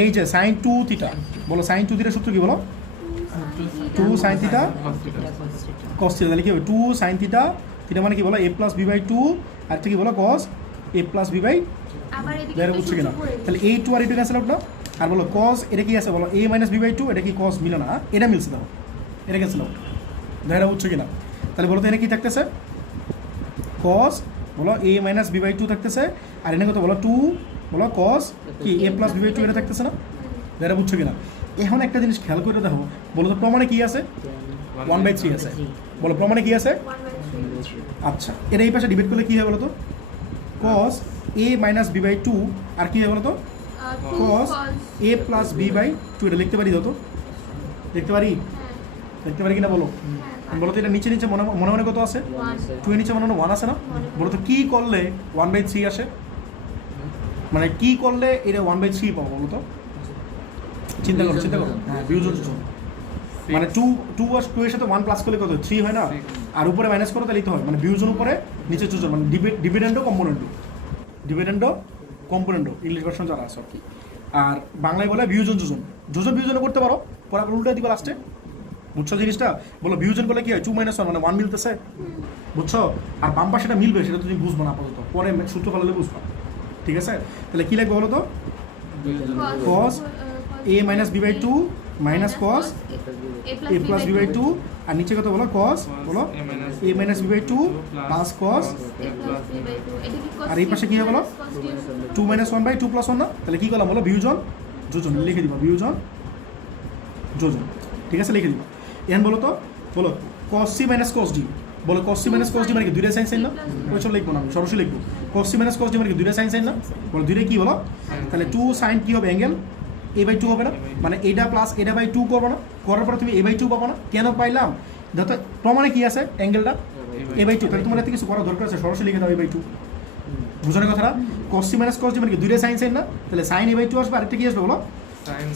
এই যে সাইন 2 থিটা, বলো সাইন 2 থিটা সূত্র কি বলো? 2 sin theta cos theta cos theta, তাহলে কি হবে 2 sin থিটা, থিটা মানে কি বলো a প্লাস বি বাই 2, আর কি বলো cos a plus B by, আবার এদিকে দেখো একটু বুঝছো কিনা? সূত্র করে দিই। তাহলে এই 2 আর এই 2 ক্যান্সেল আউট না, আর বলো cos এটা কি আছে বলো a মাইনাস বি বাই 2, এটা কি cos মিলে না, এটা মিলছে দাও, এটা ক্যান্সেল আউট, দেখো বুঝছো কিনা? তাহলে বলো তো এখানে কি থাকতেছে? cos বলো a মাইনাস বি বাই 2 থাকতেছে, আর এখানে কত বলো 2 বলো cos কি a প্লাস বি বাই 2 এটা থাকতেছে না, দেখো বুঝছো কিনা? এখন একটা জিনিস খেয়াল করে দেখো, বলো তো প্রমাণে কি আছে? 1/3 আছে, বলো প্রমাণে কি আছে? 1/3 আচ্ছা, এটা এই পাশে ডিভাইড করলে কি হয় বলো তো? cos a minus B by 2, আর কি হয় বলো তো? 2 cos a plus B by 2, এটা লিখতে পারি দাও তো, লিখতে পারি? লিখতে পারি কিনা বলো? বলো তো এটা নিচে নিচে মনে মনে মনে কত আছে? 2 এর নিচে মনে মনে 1 আছে না? বলো তো কি করলে 1/3 আসে? মানে কি করলে এটা 1/3 পাবো বলো তো? চিন্তা করো, চিন্তা করো। হ্যাঁ, বিয়োজন যোজন। মানে 2 আর 2 এর সাথে 1 প্লাস করলে কত? 3 হয় না? আর উপরে মাইনাস করো তাহলেই তো হয়। মানে বিয়োজন উপরে নিচে যোজন, মানে ডিভিডেন্ডো কম্পোনেন্টও, ডিভিডেন্ডো কম্পোনেন্টও ইংলিশ ভার্সন যারা আছে আর কি। আর বাংলায় বলে বিয়োজন যোজন, যোজন বিয়োজন করতে পারো, পরে আবার উল্টা দিবা লাস্টে। বুঝছো জিনিসটা? বলো বিয়োজন করলে কি হয়? 2 - 1 মানে 1 মিলতেছে, বুঝছো? আর বাম পাশেটা মিলবে সেটা তুমি বুঝবো না আপাতত, পরে সূত্র ফলালে বুঝবা, ঠিক আছে? তাহলে কি লাগবে বলো তো? cos a minus B by 2 minus cos a plus B by 2, আর নিচে কত বলো? cos বলো a minus B by 2 plus cos, আর এই পাশে কি হবে বলো? 2 - 1 বাই 2 + 1 না? তাহলে কি করলাম বলো? বিয়োজন যোজন লিখে দিবা, বিয়োজন যোজন, ঠিক আছে? লিখে দিবা। এখন বলো তো, বলো cos c minus cos d, বলো cos c minus cos d মানে কি দুইটা সাইন সাইন না? ওই সব লিখবো না, আমি সরাসরি লিখবো cos c minus cos d মানে কি দুইটা সাইন সাইন না? বলো দুইটা কি বলো? তাহলে 2 sin কি হবে? অ্যাঙ্গেল a/2 হবে না? মানে এটা প্লাস এটা বাই 2 করবো না, করার পরে তুমি a/2 পাবো না। কেন পাইলাম? যত প্রমাণে কি আছে? অ্যাঙ্গেলটা a/2, তাহলে তোমার এতে কিছু করার দরকার আছে, সরাসরি লিখে দাও a/2। বুঝানোর কথাটা? cos c minus cos d মানে কি দুইটা সাইন সাইন না? তাহলে sin a/2 আসবে, আরেকটা কি আসবে বলো?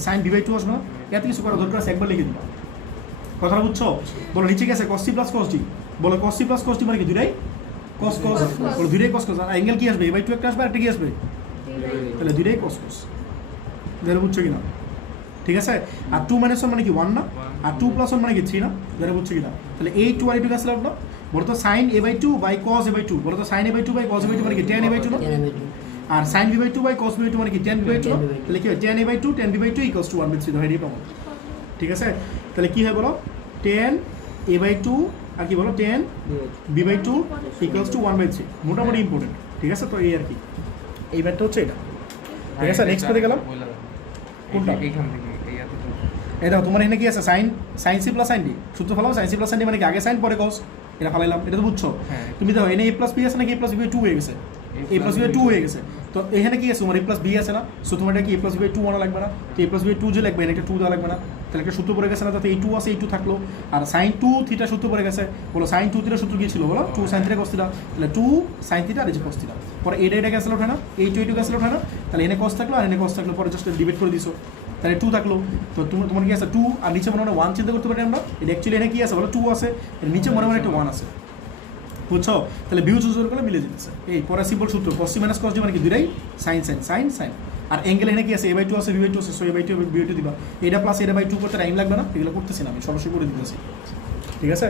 sin b/2 আসবে না? এত কিছু করার দরকার আছে, একবার লিখে দিবা। কথাটা বুঝছো? বলো নিচে গেছে cos c plus cos d, বলো cos c plus cos d মানে কি দুইটাই cos cos, বলো দুইটাই cos cos, আর অ্যাঙ্গেল কি আসবে? a/2 একটা আসবে, আরেকটা কি আসবে? তাহলে দুইটাই cos cos, দেখো বুঝছো কিনা? ঠিক আছে? আর 2 - 1 মানে কি 1 না? আর 2 + 1 মানে কি 3 না? দেখো বুঝছো কিনা? তাহলে এই 2 আর এই 2 ক্যান্সেল আউট না? বলো তো sin a/2 by cos a/2, বলো তো sin a/2 by cos a/2 মানে কি tan a/2 না? আর sin b/2 by cos b/2 মানে কি tan b/2 না? তাহলে কি হয়? tan a/2 tan b/2 = 1/3, ধরে এটাই পাবো, ঠিক আছে? তাহলে কি হয় বলো? tan a/2 আর কি বলো? tan b/2 = 1/3, মোটামুটি ইম্পর্টেন্ট, ঠিক আছে? তো এই আর কি, এই ব্যাটটা হচ্ছে এটা, ঠিক আছে? নেক্সট পেতে গেলাম কোনটা? এইখান থেকে এই এতটুকু এই দেখো তোমার এখানে কি আছে? Sine C plus sine D, সূত্র ফলাও sine C plus sine D মানে কি আগে সাইন পরে কস, এটা ফলাইলাম, এটা তো বুঝছো? হ্যাঁ। তুমি দেখো এখানে a প্লাস বি আছে নাকি a প্লাস বি বাই 2 হয়ে গেছে? a প্লাস বি বাই 2 হয়ে গেছে, তো এখানে কি আছে? তোমার a প্লাস বি আছে না? সো তোমার এটা কি a প্লাস বি বাই 2 আনা লাগবে না? তো a প্লাস বি বাই 2 যে লাগবে, এটা একটা 2 দেওয়া লাগবে না? তাহলে একটা সূত্র পড়ে গেছে না? তাতে এই 2 আছে, এই 2 থাকলো, আর সাইন 2 থিটা সূত্র পড়ে গেছে, বলো সাইন 2 থিটা সূত্র কি ছিল বলো? 2 sin থিটা cos থিটা, তাহলে 2 sin থিটা আর এই যে cos থিটা, পরে এটা ক্যান্সেল আউট হয় না? এই 2 ক্যান্সেল আউট হয় না? তাহলে এখানে cos থাকলো আর এখানে cos থাকলো, পরে জাস্ট ডিভাইড করে দিছো, তাহলে 2 থাকলো। তো তোমার কি আছে? 2 আর নিচে মনে মনে 1 চিন্তা করতে পারি আমরা, এটা অ্যাকচুয়ালি এখানে কি আছে বলো? 2 আছে, এর নিচে মনে মনে একটা 1 আছে, বুঝছো? তাহলে বিয়োজন যোজন করলে মিলে যেতেছে। এই পরে সিম্পল সূত্র cos c minus cos d মানে কি দুইটাই sin sin sin sin, আর অ্যাঙ্গেল এখানে কি আছে? a/2 আছে, b/2 আছে, সো a/2 b/2 দিবা। এটা প্লাস এটা বাই 2 করতে টাইম লাগবে না, এগুলো করতেছি না আমি, সরাসরি করে দিতেছি, ঠিক আছে?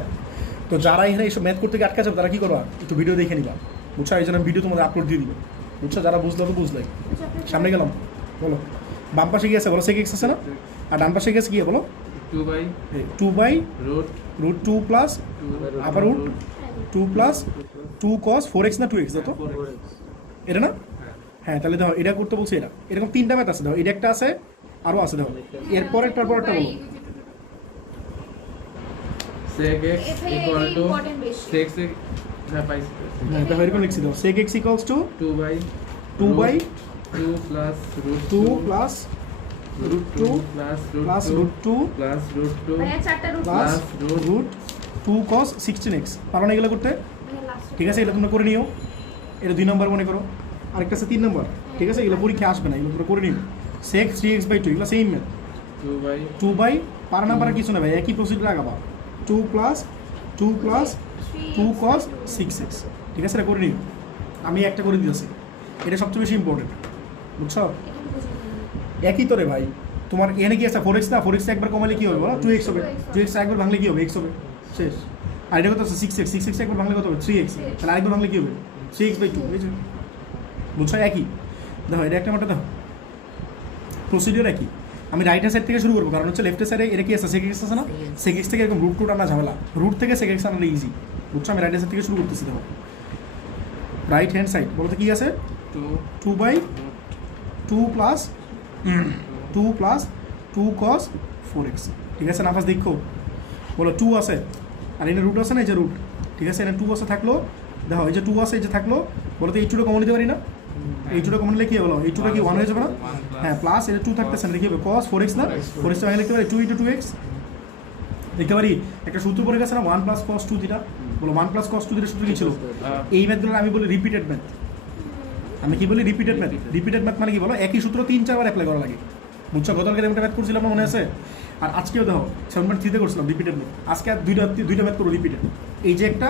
তো যারা এখানে এইসব ম্যাথ করতে গিয়ে আটকা যাবে তারা কি করবা? একটু ভিডিও দেখে নিবা, বুঝছো? এই জন্য ভিডিও তোমাদের আপলোড দিয়ে দিবে, বুঝছো? যারা বুঝলো তো বুঝলাই। সামনে গেলাম, বলো বাম পাশে কি আছে বলো? sec x আছে না? আর ডান পাশে কি আছে? কি বলো? 2 বাই root রুট 2 প্লাস 2 আবার root 2 প্লাস 2 cos 4x না 2x তো এটা না? হ্যাঁ, তাহলে দেখো এটা করতে বলছি, এটা এরকম 3টা ম্যাথ আছে, দেখো এটা একটা আছে, আরও আছে, দেখো এরপরে তারপরটা বলো। sec x equal to sec x, হ্যাঁ পাইছি, হ্যাঁ দেখো এরকম লিখছি, দেখো sec x equals to 2 by 2 by 2 plus root 2 plus root 2 plus plus root root 2 plus root 2 ভাইয়া চারটা root plus root root 2 cos 16x, পারো না এগুলো করতে? ঠিক আছে, এগুলো তোমরা করে নিও, এটা 2 নম্বর মনে করো, আরেকটা আছে 3 নম্বর, ঠিক আছে? এগুলো পরীক্ষা আসবে না, এগুলো তোমরা করে নিও। sec 3x/2 এগুলো same math, 2 by per number কিছু না ভাই, একই প্রসিডিউর আগাবা, 2 প্লাস 2 cos 6x, ঠিক আছে? এটা করে নিও, আমি একটা করে দিয়েছি, এটা সবচেয়ে বেশি ইম্পর্টেন্ট, বুঝছো? একই তো রে ভাই, তোমার এনে কি আছে 4x না, 4x একবার কমালে কি হবে বলো, 2x হবে, 2x একবার ভাঙলে কি হবে, x হবে, শেষ। আর এটা কত আছে 6x, 6x একবার ভাঙলে কত হবে 3x, তাহলে আরেকবার ভাঙলে কি হবে 3x/2, বুঝছো? বুঝছো একই। দেখো এটা একটা মাত্রা, দেখো প্রসিডিওর একই। আমি রাইট হ্যান্ড সাইড থেকে শুরু করবো, কারণ হচ্ছে লেফট সাইডে এটা কি আছে সেকেক্স আছে না, সেকেক্স থেকে এরকম রুট আনা ঝামেলা, রুট থেকে সেকেক্স আনাটা ইজি, বুঝছো? আমি রাইট হ্যান্ড সাইড থেকে শুরু করতেছি। দেখো রাইট হ্যান্ড সাইড বলতে কি আছে, 2/2 প্লাস 2 cos 4x, ঠিক আছে? নাফাস দেখো, বলো 2 আছে আর এখানে রুট আছে না, এই যে রুট, ঠিক আছে? এখানে 2 আছে থাকলো, দেখো এই যে 2 আছে, এই যে থাকলো, বলো তো এই 2টা কমন নিতে পারি না, এই 2টা কমন নিলে কি হলো, এই 2টা কি 1 হয়ে যাবে না? হ্যাঁ, প্লাস এটা 2 থাকতেছে না, কি হবে cos 4x না, 4x আমি লিখতে পারি 2 × 2x, লিখতে পারি একটা সূত্র পড়ে গেছে না 1 + cos 2 থিটা, বলো 1 + cos 2 থিটা সূত্র কি ছিল? এই ম্যাথগুলো আমি বলি রিপিটেড ম্যাথ, আমি কি বলি রিপিটেড ম্যাথ। রিপিটেড ম্যাথ মানে কি বলো, একই সূত্র 3-4 বার অ্যাপ্লাই করা লাগে, বুঝছো? গতকালকে একটা ম্যাথ করছিলাম মনে আছে, আর আজকেও দেখো 7.3 করছিলাম রিপিটেড ম্যাথ, আজকে আর দুইটা ম্যাথ করবো রিপিটেড। এই যে একটা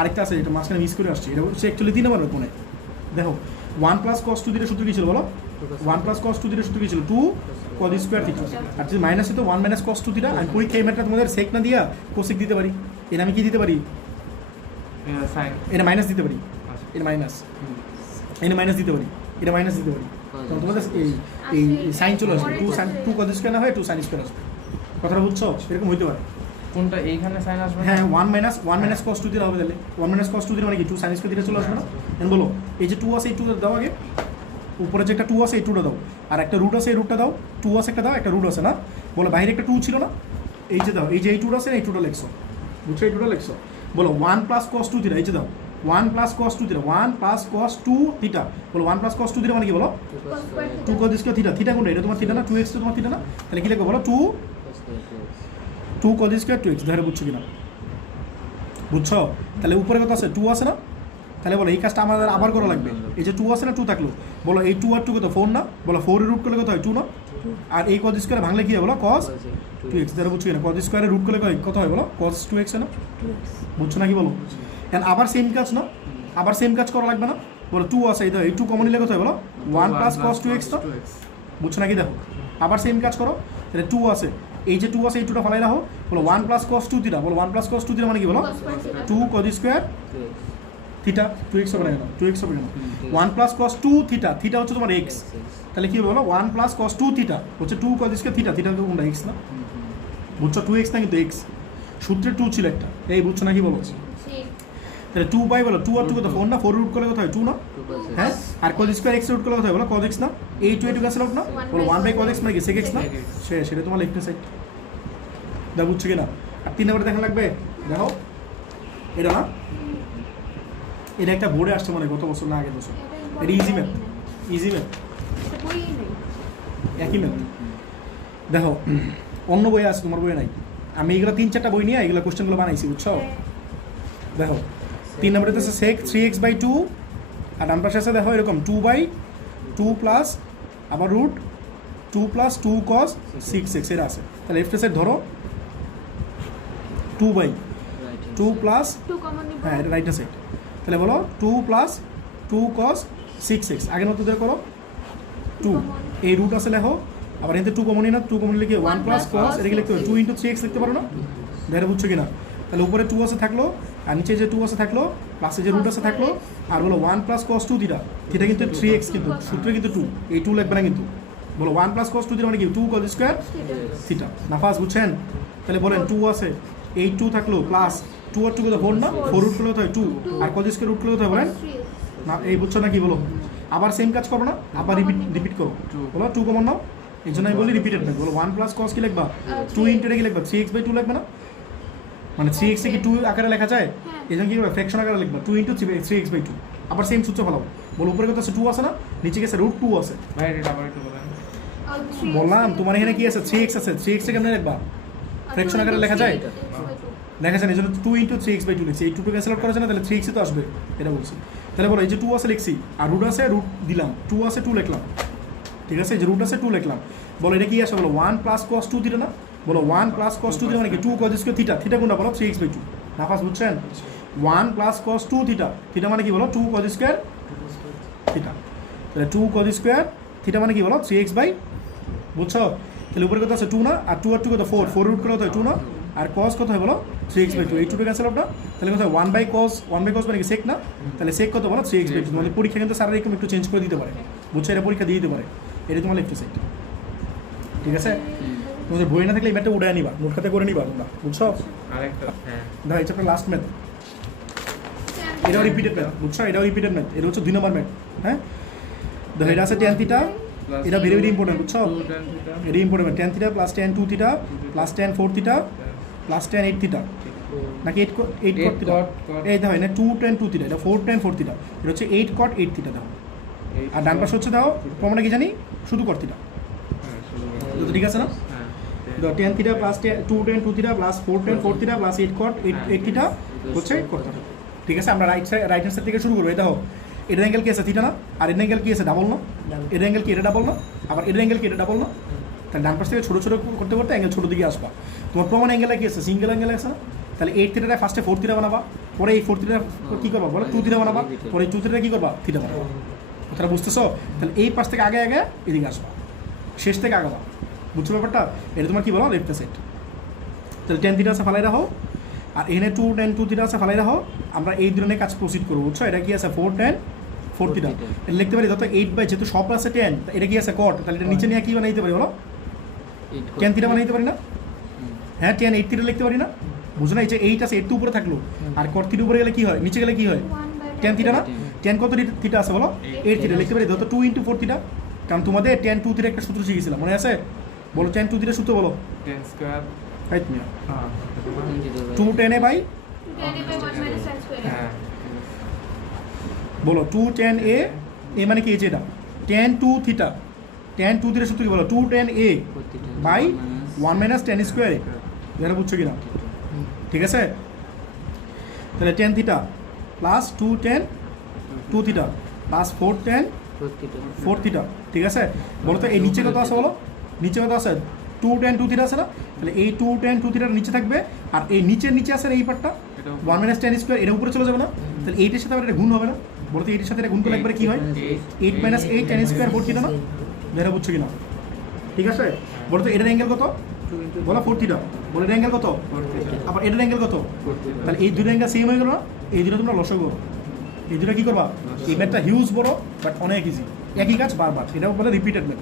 আরেকটা আছে, এটা মাঝখানে মিস করে আসছে, এটা হচ্ছে অ্যাকচুয়ালি 3 নম্বর মনে। দেখো 1 + cos 2 থিটা সূত্র কি ছিল বলো, 1 + cos 2 থিটা সূত্র কি ছিল, 2 cos স্কয়ার থিটা, আর যদি মাইনাস হতো 1 - cos 2 থিটা। আমি পরীক্ষায় ম্যাথটা তোমাদের সেক না দিয়া কোসেক দিতে পারি, এটা আমি কি দিতে পারি, সাইন, এটা মাইনাস দিতে পারি, এটা মাইনাস, এটা মাইনাস দিতে পারি, এটা মাইনাস দিতে পারি, তখন তোমাদের এই সাইন চলে আসবে, 2 cos স্কয়ার না হয় 2 sin স্কয়ার আসবে, কথাটা বুঝছো? এরকম হইতে পারে। কোনটা এইখানে সাইন আসবে? হ্যাঁ, 1 - cos 2 থিটা হবে, তাহলে 1 - cos 2 থিটা মানে কি 2 sin স্কয়ার থিটা চলে আসবে না? এখন বলো এই যে 2 আছে, এই 2 দাও আগে, উপরে যে একটা 2 আছে এই 2টা দাও, আর একটা রুট আছে এই রুটটা দাও, 2 আছে একটা দাও, একটা রুট আছে না, বলো বাইরে একটা 2 ছিল না, এই যে দাও, এই যে এই 2টা আছে এই 2টা লিখছো, বুঝছো? এই 2টা লিখছো, বলো 1 + cos 2 থিটা, এই যে দাও 1 + cos 2 থিটা, 1 + cos 2 থিটা, বলো 1 + cos 2 থিটা মানে কি বলো, 2 cos স্কয়ার থিটা, থিটা কোনটা, এটা তোমার থিটা না, 2x তো তোমার থিটা না, তাহলে কি লিখবো বলো, 2 cos স্কয়ার 2x, ধরে বুঝছো কিনা, বুঝছো? তাহলে উপরে কত আছে 2 আছে না, তাহলে বলো এই কাজটা আমাদের আবার করা লাগবে, এই যে 2 আছে না, 2 থাকলো, বলো এই 2 আর 2 কত 4 না, বলো 4 এর রুট করলে কত হয় 2 না, আর এই cos স্কয়ারে ভাঙলে কি হয় বলো, cos 2x, ধরে বুঝছো কিনা? cos স্কয়ারে রুট করলে কত হয় বলো, cos 2x না, বুঝছো নাকি বলো? এখন আবার সেম কাজ না, আবার সেম কাজ করা লাগবে না, বলো 2 আছে, এই 2 কমন নিলে কত হয় বলো, 1 + cos 2x না, বুঝছো নাকি? দেখো আবার সেম কাজ করো, তাহলে 2 আছে, এই যে 2 আছে এই 2টা ফালাই রাখো, বলো 1 + cos 2 থিটা, বলো 1 + cos 2 থিটা মানে কি বলো, 2 cos স্কয়ার থিটা, 2x হবে না কেন, 2x হবে কেন, 1 + cos 2 থিটা, থিটা হচ্ছে তোমার x, তাহলে কি হবে বলো 1 + cos 2 থিটা হচ্ছে 2 cos স্কয়ার থিটা, থিটা তো কোনটা x না, বুঝছো? 2x না কিন্তু x, সূত্রে 2 ছিল একটা, এই বুঝছো নাকি বলো? তাহলে 2 বাই বলো 2 আর 2 কত 4 না, 4 রুট করলে কত হয় 2 না, হ্যাঁ, আর cos স্কয়ার x রুট করলে কত হয় বলো, cos x না, এই 2 ক্যান্সেল আউট না, বলো 1/cos x মানে কি sec x না, সেটা তোমার লেফট সাইড, দা বুঝছো কিনা? আর 3 নম্বরে দেখা লাগবে, দেখো এটা না, এটা একটা বোর্ডে আসছে মানে গত বছর না আগের বছর, এটা ইজি ম্যাথ, ইজি ম্যাথ, একই ম্যাথ। দেখো অন্য বইয়ে আছে, তোমার বইয়ে নাই, আমি এগুলো 3-4টা বই নিয়ে এগুলো কোশ্চেনগুলো বানাইছি, বুঝছো? দেখো 3 নম্বরে আছে sec 3x/2, আর ডান পাশে আছে দেখো এরকম 2/2 প্লাস আবার রুট 2 + 2 cos 6x এর আছে, তাহলে লেফট সাইড ধরো 2/2 প্লাস, হ্যাঁ এটা রাইট সাইড, তাহলে বলো 2 + 2 cos 6x, আগের মতো দিয়ে করো 2, এই রুট আছে লেখো, আবার এতে 2 কমনই না, 2 কমন লিখে 1 + cos, এটাকে লিখতে হবে 2 × 3x লিখতে পারো না, ধরে বুঝছো কিনা? তাহলে উপরে 2 আছে থাকলো, আর নিচে যে 2 আছে থাকলো, প্লাসে যে রুট আছে থাকলো, আর বলো 1 + cos 2 থিটা, থিটা কিন্তু 3x, কিন্তু সূত্রে কিন্তু 2, এই 2 লিখবে না কিন্তু, বলো 1 + cos 2 থিটা মানে কি 2 cos স্কয়ার থিটা, নাফাস বুঝছেন? তাহলে বলেন 2 আছে, এই 2 থাকলো, প্লাস 2 আর 2 কত 4 না, 4 রুট করলে কত হয় 2, আর cos স্কয়ার রুট করলে কত হয় বলেন না, এই বুঝছো নাকি বলো? আবার সেম কাজ করো না, আবার রিপিট করো, বলো 2 কমন নাও, এই জন্য আমি বলি রিপিটেড ম্যাথ, বলো 1 + cos কি লিখবা, 2 × এটা কি লিখবা 3x/2 লিখবে না, মানে 3x কি 2 আকারে লেখা যায়, এই জন্য কি করবে ফ্র্যাকশন আকারে লিখবা 2 × 3x/2, আবার সেম সূত্র ফলাও, বলো উপরে কত আছে 2 আছে না, নিচে গেছে √2 আছে, ভাই এটা আবার একটু বলেন। বললাম তোমার এখানে কি আছে 3x আছে, 3x কে কেমনে লিখবা, ফ্র্যাকশন আকারে লেখা যায়, লেখা যায় না, এই জন্য 2 × 3x/2 লিখছি, এই 2 ক্যান্সেল আউট করা যায় না, তাহলে 3x তো আসবে, এটা বলছি। তাহলে বলো এই যে 2 আছে লিখছি, আর রুট আছে রুট দিলাম, 2 আছে 2 লিখলাম, ঠিক আছে, এই যে রুট আছে 2 লিখলাম, বলো এটা কি আসে বলো 1 + cos 2 থিটা না, বলো 1 + cos 2 থিটা মানে কি 2 cos স্কয়ার থিটা, থিটা কোনটা বলো 3x/2, নাফাস বুঝছেন? 1 + cos 2 থিটা, থিটা মানে কি বলো 2 cos স্কয়ার থিটা, তাহলে 2 cos স্কয়ার থিটা মানে কি বলো 3x/2, বুঝছো? তাহলে উপরে কত আছে 2 না, আর 2 আর 2 কত 4, 4 রুট করে কত হয় 2 না, আর cos কত হয় বলো 3x/2, এই 2 ক্যান্সেল আউট না, তাহলে কত হয় 1/cos মানে কি sec না, তাহলে sec কত বলো 3x/2। তোমাদের পরীক্ষা কিন্তু স্যার এরকম একটু চেঞ্জ করে দিতে পারে, বুঝছো? এটা পরীক্ষা দিয়ে দিতে পারে, এটা তোমার লেফট সাইড, ঠিক আছে? তোমাদের বই না থাকলে এই ম্যাথটা উড়ে নিবা, নোট খাতে করে নিবা তোমরা, বুঝছো? আরেকটা হ্যাঁ দেখো এটা লাস্ট ম্যাথ, এটাও রিপিটেড ম্যাথ, বুঝছো? এটাও রিপিটেড ম্যাথ, এটা হচ্ছে 2 নম্বর ম্যাথ, হ্যাঁ? দেখো এটা আছে tan থিটা, এটা ভেরি ভেরি ইম্পর্টেন্ট, বুঝছো? 2 tan theta এটা important, tan theta plus tan 2 theta plus tan 4 theta plus tan 8 theta, নাকি 8 cot থিটা? এই দেখো এটা 2 tan 2 থিটা, এটা 4 tan 4 থিটা, এটা হচ্ছে 8 cot 8 থিটা দেখো। আর ডান পাশে হচ্ছে দাও প্রমাণটা কি জানি, শুধু cot থিটা, হ্যাঁ শুরু তো ঠিক আছে না? হ্যাঁ তো tan theta plus 2 tan 2 theta plus 4 tan 4 theta plus 8 cot 8 theta হচ্ছে cot থিটা, ঠিক আছে? আমরা রাইট হ্যান্ড সাইড থেকে শুরু করবো। এই দেখো এর অ্যাঙ্গেল কি আছে থিটা না, আর এর অ্যাঙ্গেল কি আছে ডাবল না, এর অ্যাঙ্গেল কি এটা ডাবল না, আবার এর অ্যাঙ্গেল কি এটা ডাবল না, তাহলে ডান পাশ থেকে ছোটো ছোটো করতে করতে অ্যাঙ্গেল ছোটো দিকে আসবা। তোমার প্রমাণ অ্যাঙ্গেলটা কি আছে, সিঙ্গেল অ্যাঙ্গেল আছে না, তাহলে 8 থিটাটা ফার্স্টে 4 থিটা বানাবা, পরে এই 4 থিটা কী করবা বলো 2 থিটা বানাবা, পরে এই 2 থিটা কী করবা থিটা বানাবা, কথাটা বুঝতেছো? তাহলে এই পাশ থেকে আগে আগে এদিকে আসবা, শেষ থেকে আগাবা, বুঝছো ব্যাপারটা? এটা তোমার কী বলো লেফট সাইড। তাহলে tan থিটা আছে ফালাই রাখো, আর এখানে 2 tan 2 থিটা আছে ফালাই রাখো। আমরা এই ধরনের কাজ প্রসিড করবো, বুঝছো? এটা কি আছে 4 tan 4 থিটা, এটা লিখতে পারি যত 8 যেহেতু সব আছে 10, এটা কি আছে cot, তাহলে এটা নিচে নিয়ে কি বানাইতে পারি বলো, tan থিটা বানাইতে পারি না? হ্যাঁ tan 8 থিটা লিখতে পারি না, বুঝো না? এই যে 8 আছে 8 তো উপরে থাকলো, আর cot থিটা উপরে গেলে কি হয়, নিচে গেলে কি হয়, tan থিটা না? tan কত থিটা আছে বলো 8 থিটা, লিখতে পারি যত 2 × 4 থিটা, কারণ তোমাদের tan 2 থিটা একটা সূত্র শিখেছিলাম, মনে আছে? বলো tan 2 থিটা সূত্র বলো, tan স্কয়ার রাইট মিয়া, হ্যাঁ 2 tan a বাই, হ্যাঁ বলো 2 tan a, a মানে কি এই যে এটা tan 2 থিটা, tan 2 থিটা সূত্র কি বলো 2 tan a by 1 - tan square a, এটা বুঝছো কিনা? ঠিক আছে? তাহলে tan theta plus 2 tan 2 theta plus 4 tan 4 theta, ঠিক আছে? বলো তো এই নিচে কত আছে বলো, নিচে কত আছে 2 tan 2 থিটা আছে না, তাহলে এই 2 tan 2 থিটার নিচে থাকবে, আর এই নিচে আছে না এই পার্টটা 1 - tan স্কয়ার, এটা উপরে চলে যাবে না, তাহলে 8 এর সাথে আবার এটা গুণ হবে না, বলো তো 8 এর সাথে এটা গুণ করলে একবারে কি হয় 8 - 8 tan স্কয়ার 4 থিটা না, এটা বুঝছো কিনা? ঠিক আছে? বলো তো এটার অ্যাঙ্গেল কত, বলো 4 থিটা, বলো এর অ্যাঙ্গেল কত, আবার এটার অ্যাঙ্গেল কত, তাহলে এই দুটো অ্যাঙ্গেল সেম হয়ে গেল না, এই দুটো তোমরা লসগু করো, এই দুটো কী করবা, এই ম্যাথটা হিউজ বড় বাট অনেক ইজি, একই কাজ বারবার, এটাও বলে রিপিটেড ম্যাথ,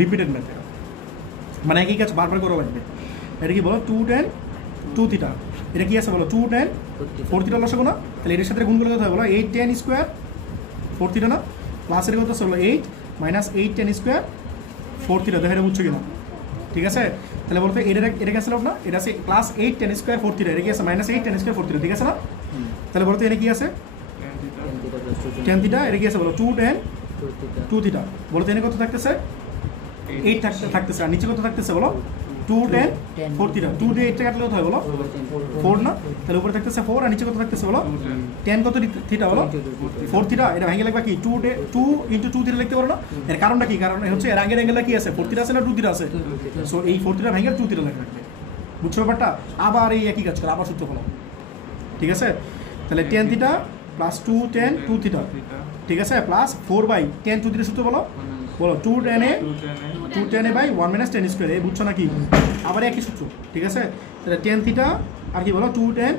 রিপিটেড ম্যাথ মানে একই কাজ বারবার করা লাগবে। এটা কি বলো 2 tan 2 থিটা, এটা কি আছে বলো 2 tan 4 থিটা লসগু না, তাহলে এটার সাথে গুণ করলে কত হয় বলো 8 tan স্কয়ার 4 থিটা না, প্লাস এর কত আছে বলো 8 - 8 tan স্কয়ার 4 থিটা, দেখো এটা বুঝছো কিনা? ঠিক আছে? তাহলে বলতে এটা ক্যান্সেল আউট না, এটা আছে প্লাস 8 tan স্কয়ার 4 থিটা, এটা কি আছে -8 tan স্কয়ার 4 থিটা, ঠিক আছে না? তাহলে বলতে এটা কি আছে tan থিটা, এটা কি আছে বলো 2 tan 2 থিটা, বলতে এনে কত থাকতেছে 8 থাকতেছে, আর নিচে কত থাকতেছে বলো 2 tan 4 থিটা, 2 দিয়ে 8 কাটলে কত হয় বলো 4 না, তাহলে উপরে থাকতেছে 4 আর নিচে কত থাকতেছে বলো tan কত থিটা বলো 4 থিটা, এটা ভেঙে লিখবা কি 2 × 2 থিটা লিখতে পারো না, এর কারণটা কি, কারণ হচ্ছে এর আগের অ্যাঙ্গেলটা কি আছে 4 থিটা আছে না 2 থিটা আছে, সো এই 4 থিটা ভেঙে 2 থিটা লেখা রাখবে, বুঝছো ব্যাপারটা? আবার এই একই কাজ করে আবার সূত্র ফলো, ঠিক আছে? তাহলে tan theta plus 2 tan 2 theta, ঠিক আছে, প্লাস 4/tan 2 থিটা সূত্র বলো, বলো 2 tan a 2 tan a by 1 - tan square, এই বুঝছো নাকি? আবার একই সূত্র, ঠিক আছে? তাহলে tan থিটা আর কি বলো 2 tan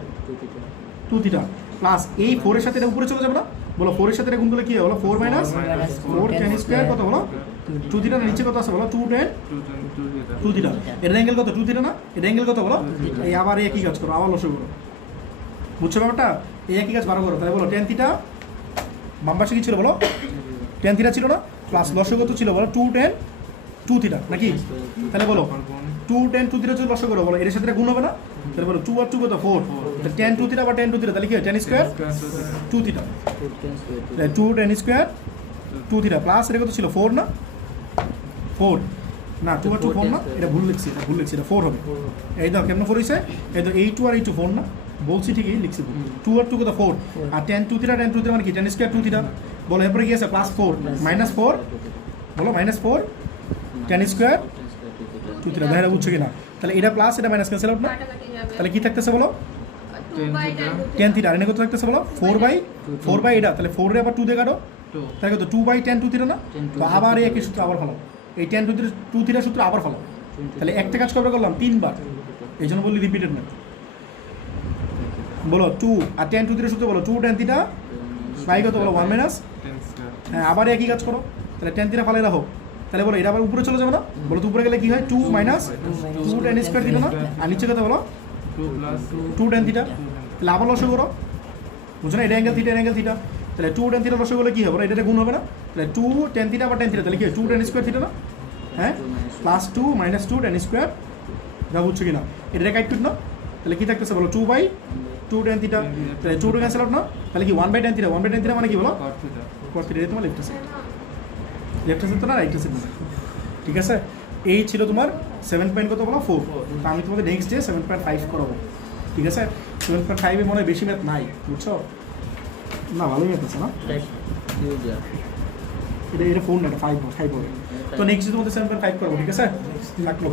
2 থিটা প্লাস এই 4 এর সাথে এটা উপরে চলে যাবে না, বলো 4 এর সাথে এটা গুণ করলে কি হয় বলো 4 - 4 tan স্কয়ার কত বলো 2 থিটা, নিচে কত আছে বলো 2 tan 2 থিটা, এর অ্যাঙ্গেল কত 2 থিটা না, এর অ্যাঙ্গেল কত বলো, এই আবার একই কাজ করো, আবার লসগু করো, বুঝছো ব্যাপারটা? এই একই কাজ বারো করো, তাহলে বলো tan থিটা বাম পাশে কি ছিল বলো tan থিটা ছিল না, প্লাস লসগু কত ছিল বলো 2 tan 2 থিটা নাকি, তাহলে বলো 2 tan 2 থিটা যদি লসগু করো বলো এর সাথে এটা গুণ হবে না, তাহলে বলো 2 আর 2 কত 4, তাহলে tan 2 থিটা বা tan 2 থিটা, তাহলে কি হয় tan স্কয়ার 2 থিটা, তাহলে 2 tan স্কয়ার 2 থিটা প্লাস এটা কত ছিল 4 না, 4 না 2 আর 2 4 না, এটা ভুল লিখছি, এটা 4 হবে, এই দাও কেমন 4 হয়েছে, এই তো এই 2 আর এই 2 4 না, বলছি ঠিকই লিখছি, 2 আর 2 কত 4, আর tan 2 থিটা মানে কি tan স্কয়ার 2 থিটা, বলো এরপরে কি আছে প্লাস 4 -4, বলো -4 tan স্কয়ার 2 থিটা, দেখো বুঝছো কিনা? তাহলে এটা প্লাস এটা মাইনাস ক্যান্সেল আউট না, তাহলে কি থাকতেছে বলো tan থিটা, আর এনে কত থাকতেছে বলো 4/4 এটা, তাহলে 4 এর আবার 2 দিয়ে কাটো, তাহলে কত 2/tan 2 থিটা না, তো আবার এই একই সূত্র আবার ভালো, এই ট্যান টু থিটা সূত্র আবার ফেলো, তাহলে একটা কাজ কবে করলাম 3 বার, এই জন্য বলি রিপিটেড ম্যাথ। বলো 2 আর ট্যান টু থিটা সূত্র বলো 2 ট্যান থিটা বাই কত বলো 1 মাইনাস, হ্যাঁ আবার একই কাজ করো, তাহলে ট্যান থিটা ফালাই রাখো, তাহলে বলো এটা আবার উপরে চলে যাবে না, বলো তো উপরে গেলে কি হয় 2 মাইনাস 2 ট্যান স্কোয়ার থিটা না, আর নিচে কত বলো 2 ট্যান থিটা, তাহলে আবার লসো করো, বুঝছো না, এটা অ্যাঙ্গেল থিটা অ্যাঙ্গেল থিটা, তাহলে 2 ট্যান থিটা লসো করলে কি হবে, এটা গুণ হবে না, তাহলে 2 ট্যান থিটা আবার ট্যান থিটা, তাহলে কি হয় 2 ট্যান স্কোয়ার থিটা না, হ্যাঁ প্লাস 2 মাইনাস 2 ট্যান স্কোয়ার, যা বুঝছো কি না, এটা কাইট না, তাহলে কি থাকতেছে বলো 2/2 ট্যান থিটা, তাহলে 2 টু ক্যান্সেল আউট না, তাহলে কি 1/tan থিটা, 1/tan থিটা মানে কি বলো cos থিটা, এটা তোমার লেফট সাইড তো না রাইট সাইড, ঠিক আছে। এই ছিল তোমার 7 পয়েন্ট কত বলো 4, তা আমি তোমাদের নেক্সট ডে 7.5 করাবো, ঠিক আছে। 7.5 এ মনে হয় বেশি ম্যাথ নাই, বুঝছো না, ভালোই ম্যাথ আছে না, এটা 4 না, এটা 5 হবে, তো নেক্সট ডে তোমাদের 7.5 করবো, ঠিক আছে, রাখলো।